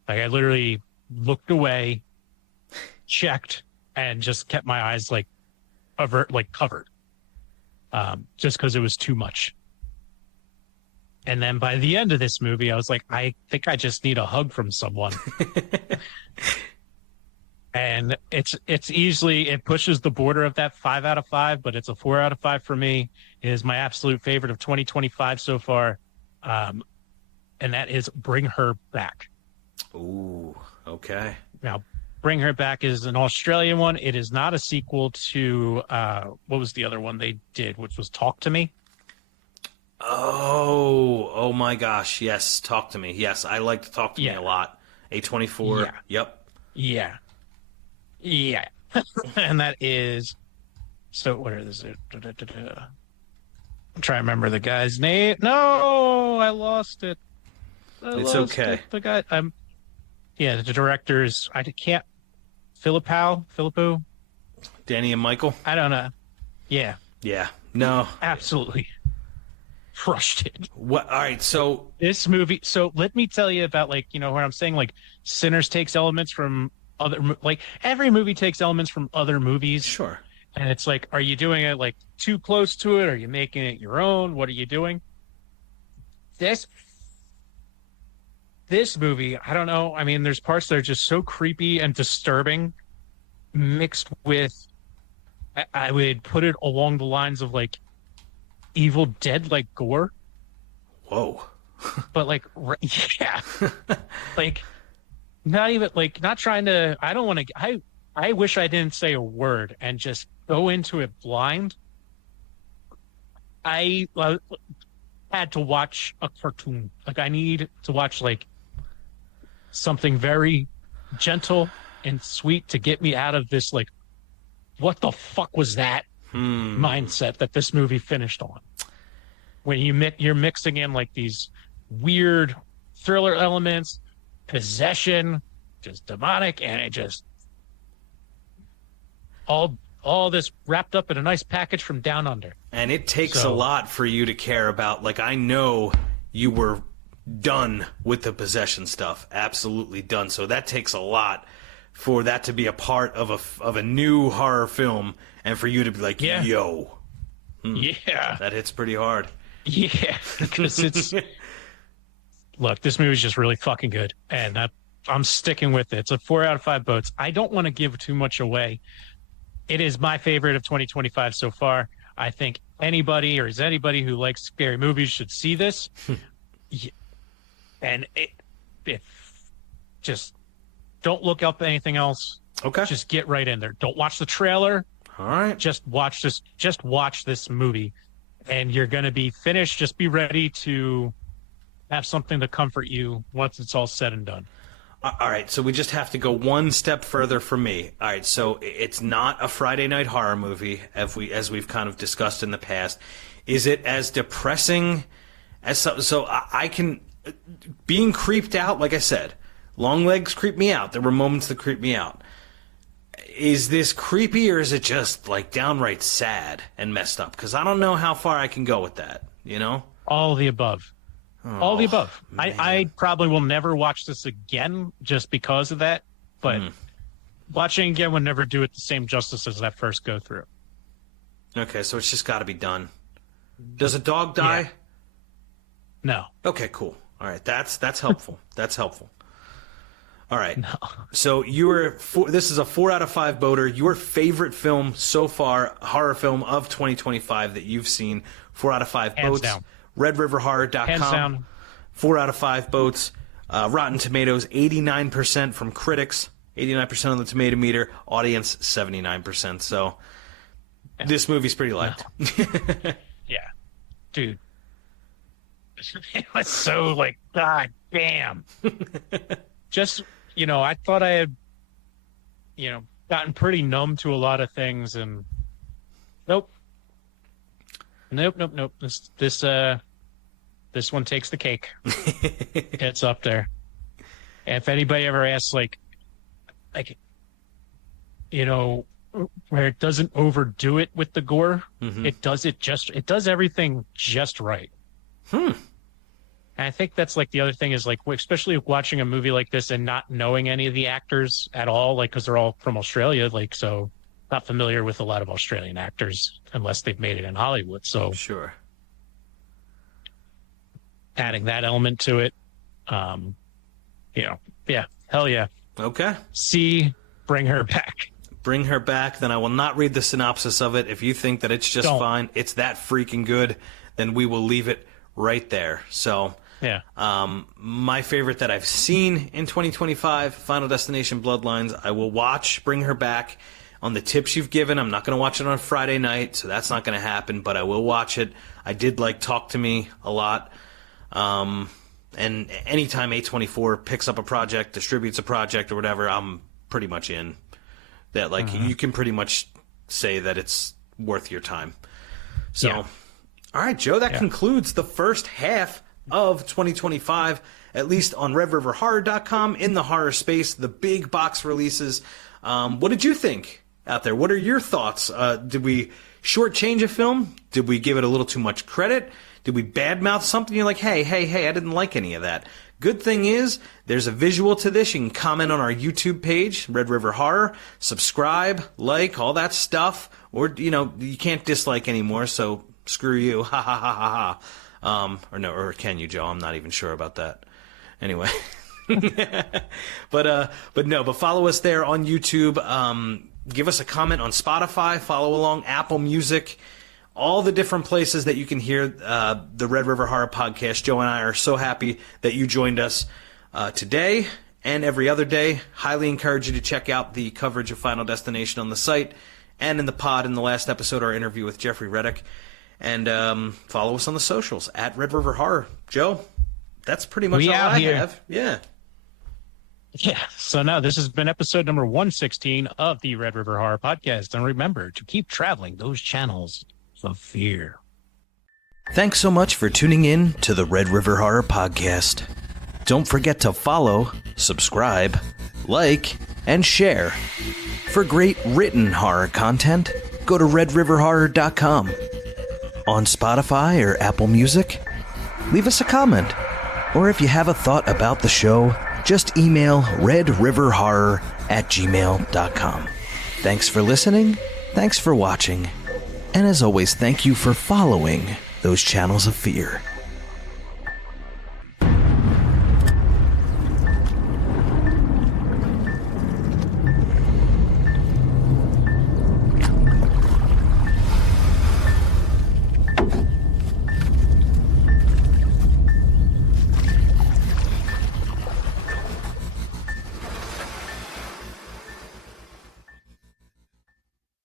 Like I literally looked away, checked, and just kept my eyes covered, just because it was too much. And then by the end of this movie, I was like, I think I just need a hug from someone. And it pushes the border of that 5 out of 5, but it's a 4 out of 5 for me. It is my absolute favorite of 2025 so far. And that is Bring Her Back. Ooh, okay. Now, Bring Her Back is an Australian one. It is not a sequel to, what was the other one they did, which was Talk to Me? Oh my gosh. Yes, Talk to Me. Yes, I like to Talk to Me a lot. A24. Yeah. Yep. Yeah. And that is, so where is it? I'm trying to remember the guy's name. No, I lost it. It's okay. The guy, the directors, I can't, Filippo? Danny and Michael? I don't know. Yeah. No. Absolutely crushed it. What? All right, so this movie, so let me tell you about, like, where I'm saying, like, Sinners takes elements from other, like, every movie takes elements from other movies. Sure. And it's like, are you doing it, like, too close to it? Are you making it your own? What are you doing? This movie, I don't know. I mean, there's parts that are just so creepy and disturbing, mixed with, I would put it along the lines of, like, Evil Dead, like, gore. Whoa. But, like, yeah. Like, not even, like, not trying to, I don't want to, I wish I didn't say a word and just go into it blind. I had to watch a cartoon. Like, I need to watch, like, something very gentle and sweet to get me out of this, like, what the fuck was that mindset that this movie finished on. When you're mixing in, like, these weird thriller elements, possession, just demonic, and it just all this wrapped up in a nice package from Down Under. And it takes a lot for you to care about. Like, I know you were done with the possession stuff, absolutely done. So that takes a lot for that to be a part of a new horror film, and for you to be like, yo, that hits pretty hard. Yeah, because it's look, this movie's just really fucking good, and I'm sticking with it. It's a 4 out of 5 votes. I don't want to give too much away. It is my favorite of 2025 so far. I think anybody who likes scary movies should see this. And if just don't look up anything else. Okay. Just get right in there. Don't watch the trailer. All right. Just watch this movie, and you're going to be finished. Just be ready to have something to comfort you once it's all said and done. All right, so we just have to go one step further for me. All right, so it's not a Friday night horror movie, as we've kind of discussed in the past. Is it as depressing as so I can, being creeped out, like I said, long legs creep me out. There were moments that creeped me out. Is this creepy, or is it just, like, downright sad and messed up? Because I don't know how far I can go with that, All the above. All the above. I probably will never watch this again just because of that, but watching again would never do it the same justice as that first go through. Okay, so it's just got to be done. Does a dog die? Yeah. No. Okay, cool. All right, that's helpful. That's helpful. All right. No. So this is a 4 out of 5 voter. Your favorite film so far, horror film of 2025 that you've seen, 4 out of 5 Hands votes. down. RedRiverHorror.com. Hands down. 4 out of 5 votes. Rotten Tomatoes, 89% from critics, 89% on the tomato meter. Audience, 79%. So this movie's pretty liked. No. Yeah. Dude. It was so, like, god damn. Just, I thought I had, gotten pretty numb to a lot of things, and nope. This one takes the cake. It's up there. And if anybody ever asks, like, where it doesn't overdo it with the gore, it does everything just right. And I think that's, like, the other thing is, like, especially watching a movie like this and not knowing any of the actors at all, like, because they're all from Australia, like, so not familiar with a lot of Australian actors unless they've made it in Hollywood. So sure. adding that element to it. Yeah, hell yeah. Okay. Bring her back. Bring her back. Then I will not read the synopsis of it. If you think that it's just fine, it's that freaking good, then we will leave it right there. So, yeah. My favorite that I've seen in 2025, Final Destination Bloodlines. I will watch Bring Her Back on the tips you've given. I'm not going to watch it on Friday night, so that's not going to happen, but I will watch it. I did like Talk to Me a lot. And anytime A24 picks up a project, distributes a project or whatever, I'm pretty much in. That, like, you can pretty much say that it's worth your time. So, all right, Joe, that concludes the first half of 2025, at least on RedRiverHorror.com, in the horror space, the big box releases. What did you think out there? What are your thoughts? Did we shortchange a film? Did we give it a little too much credit? Did we badmouth something? You're like, hey, I didn't like any of that. Good thing is, there's a visual to this. You can comment on our YouTube page, Red River Horror, subscribe, like, all that stuff. Or, you can't dislike anymore, so screw you. Ha, ha, ha, ha, ha. Or can you, Joe? I'm not even sure about that. Anyway. But follow us there on YouTube. Give us a comment on Spotify. Follow along Apple Music. All the different places that you can hear the Red River Horror Podcast. Joe and I are so happy that you joined us today and every other day. Highly encourage you to check out the coverage of Final Destination on the site and in the pod in the last episode, our interview with Jeffrey Reddick. And follow us on the socials at Red River Horror. Joe, that's pretty much all I have. Yeah. Yeah. So now this has been episode number 116 of the Red River Horror Podcast. And remember to keep traveling those channels of fear. Thanks so much for tuning in to the Red River Horror Podcast. Don't forget to follow, subscribe, like, and share. For great written horror content, go to redriverhorror.com. On Spotify or Apple Music, leave us a comment. Or if you have a thought about the show, just email redriverhorror@gmail.com. Thanks for listening, thanks for watching, and as always, thank you for following those channels of fear.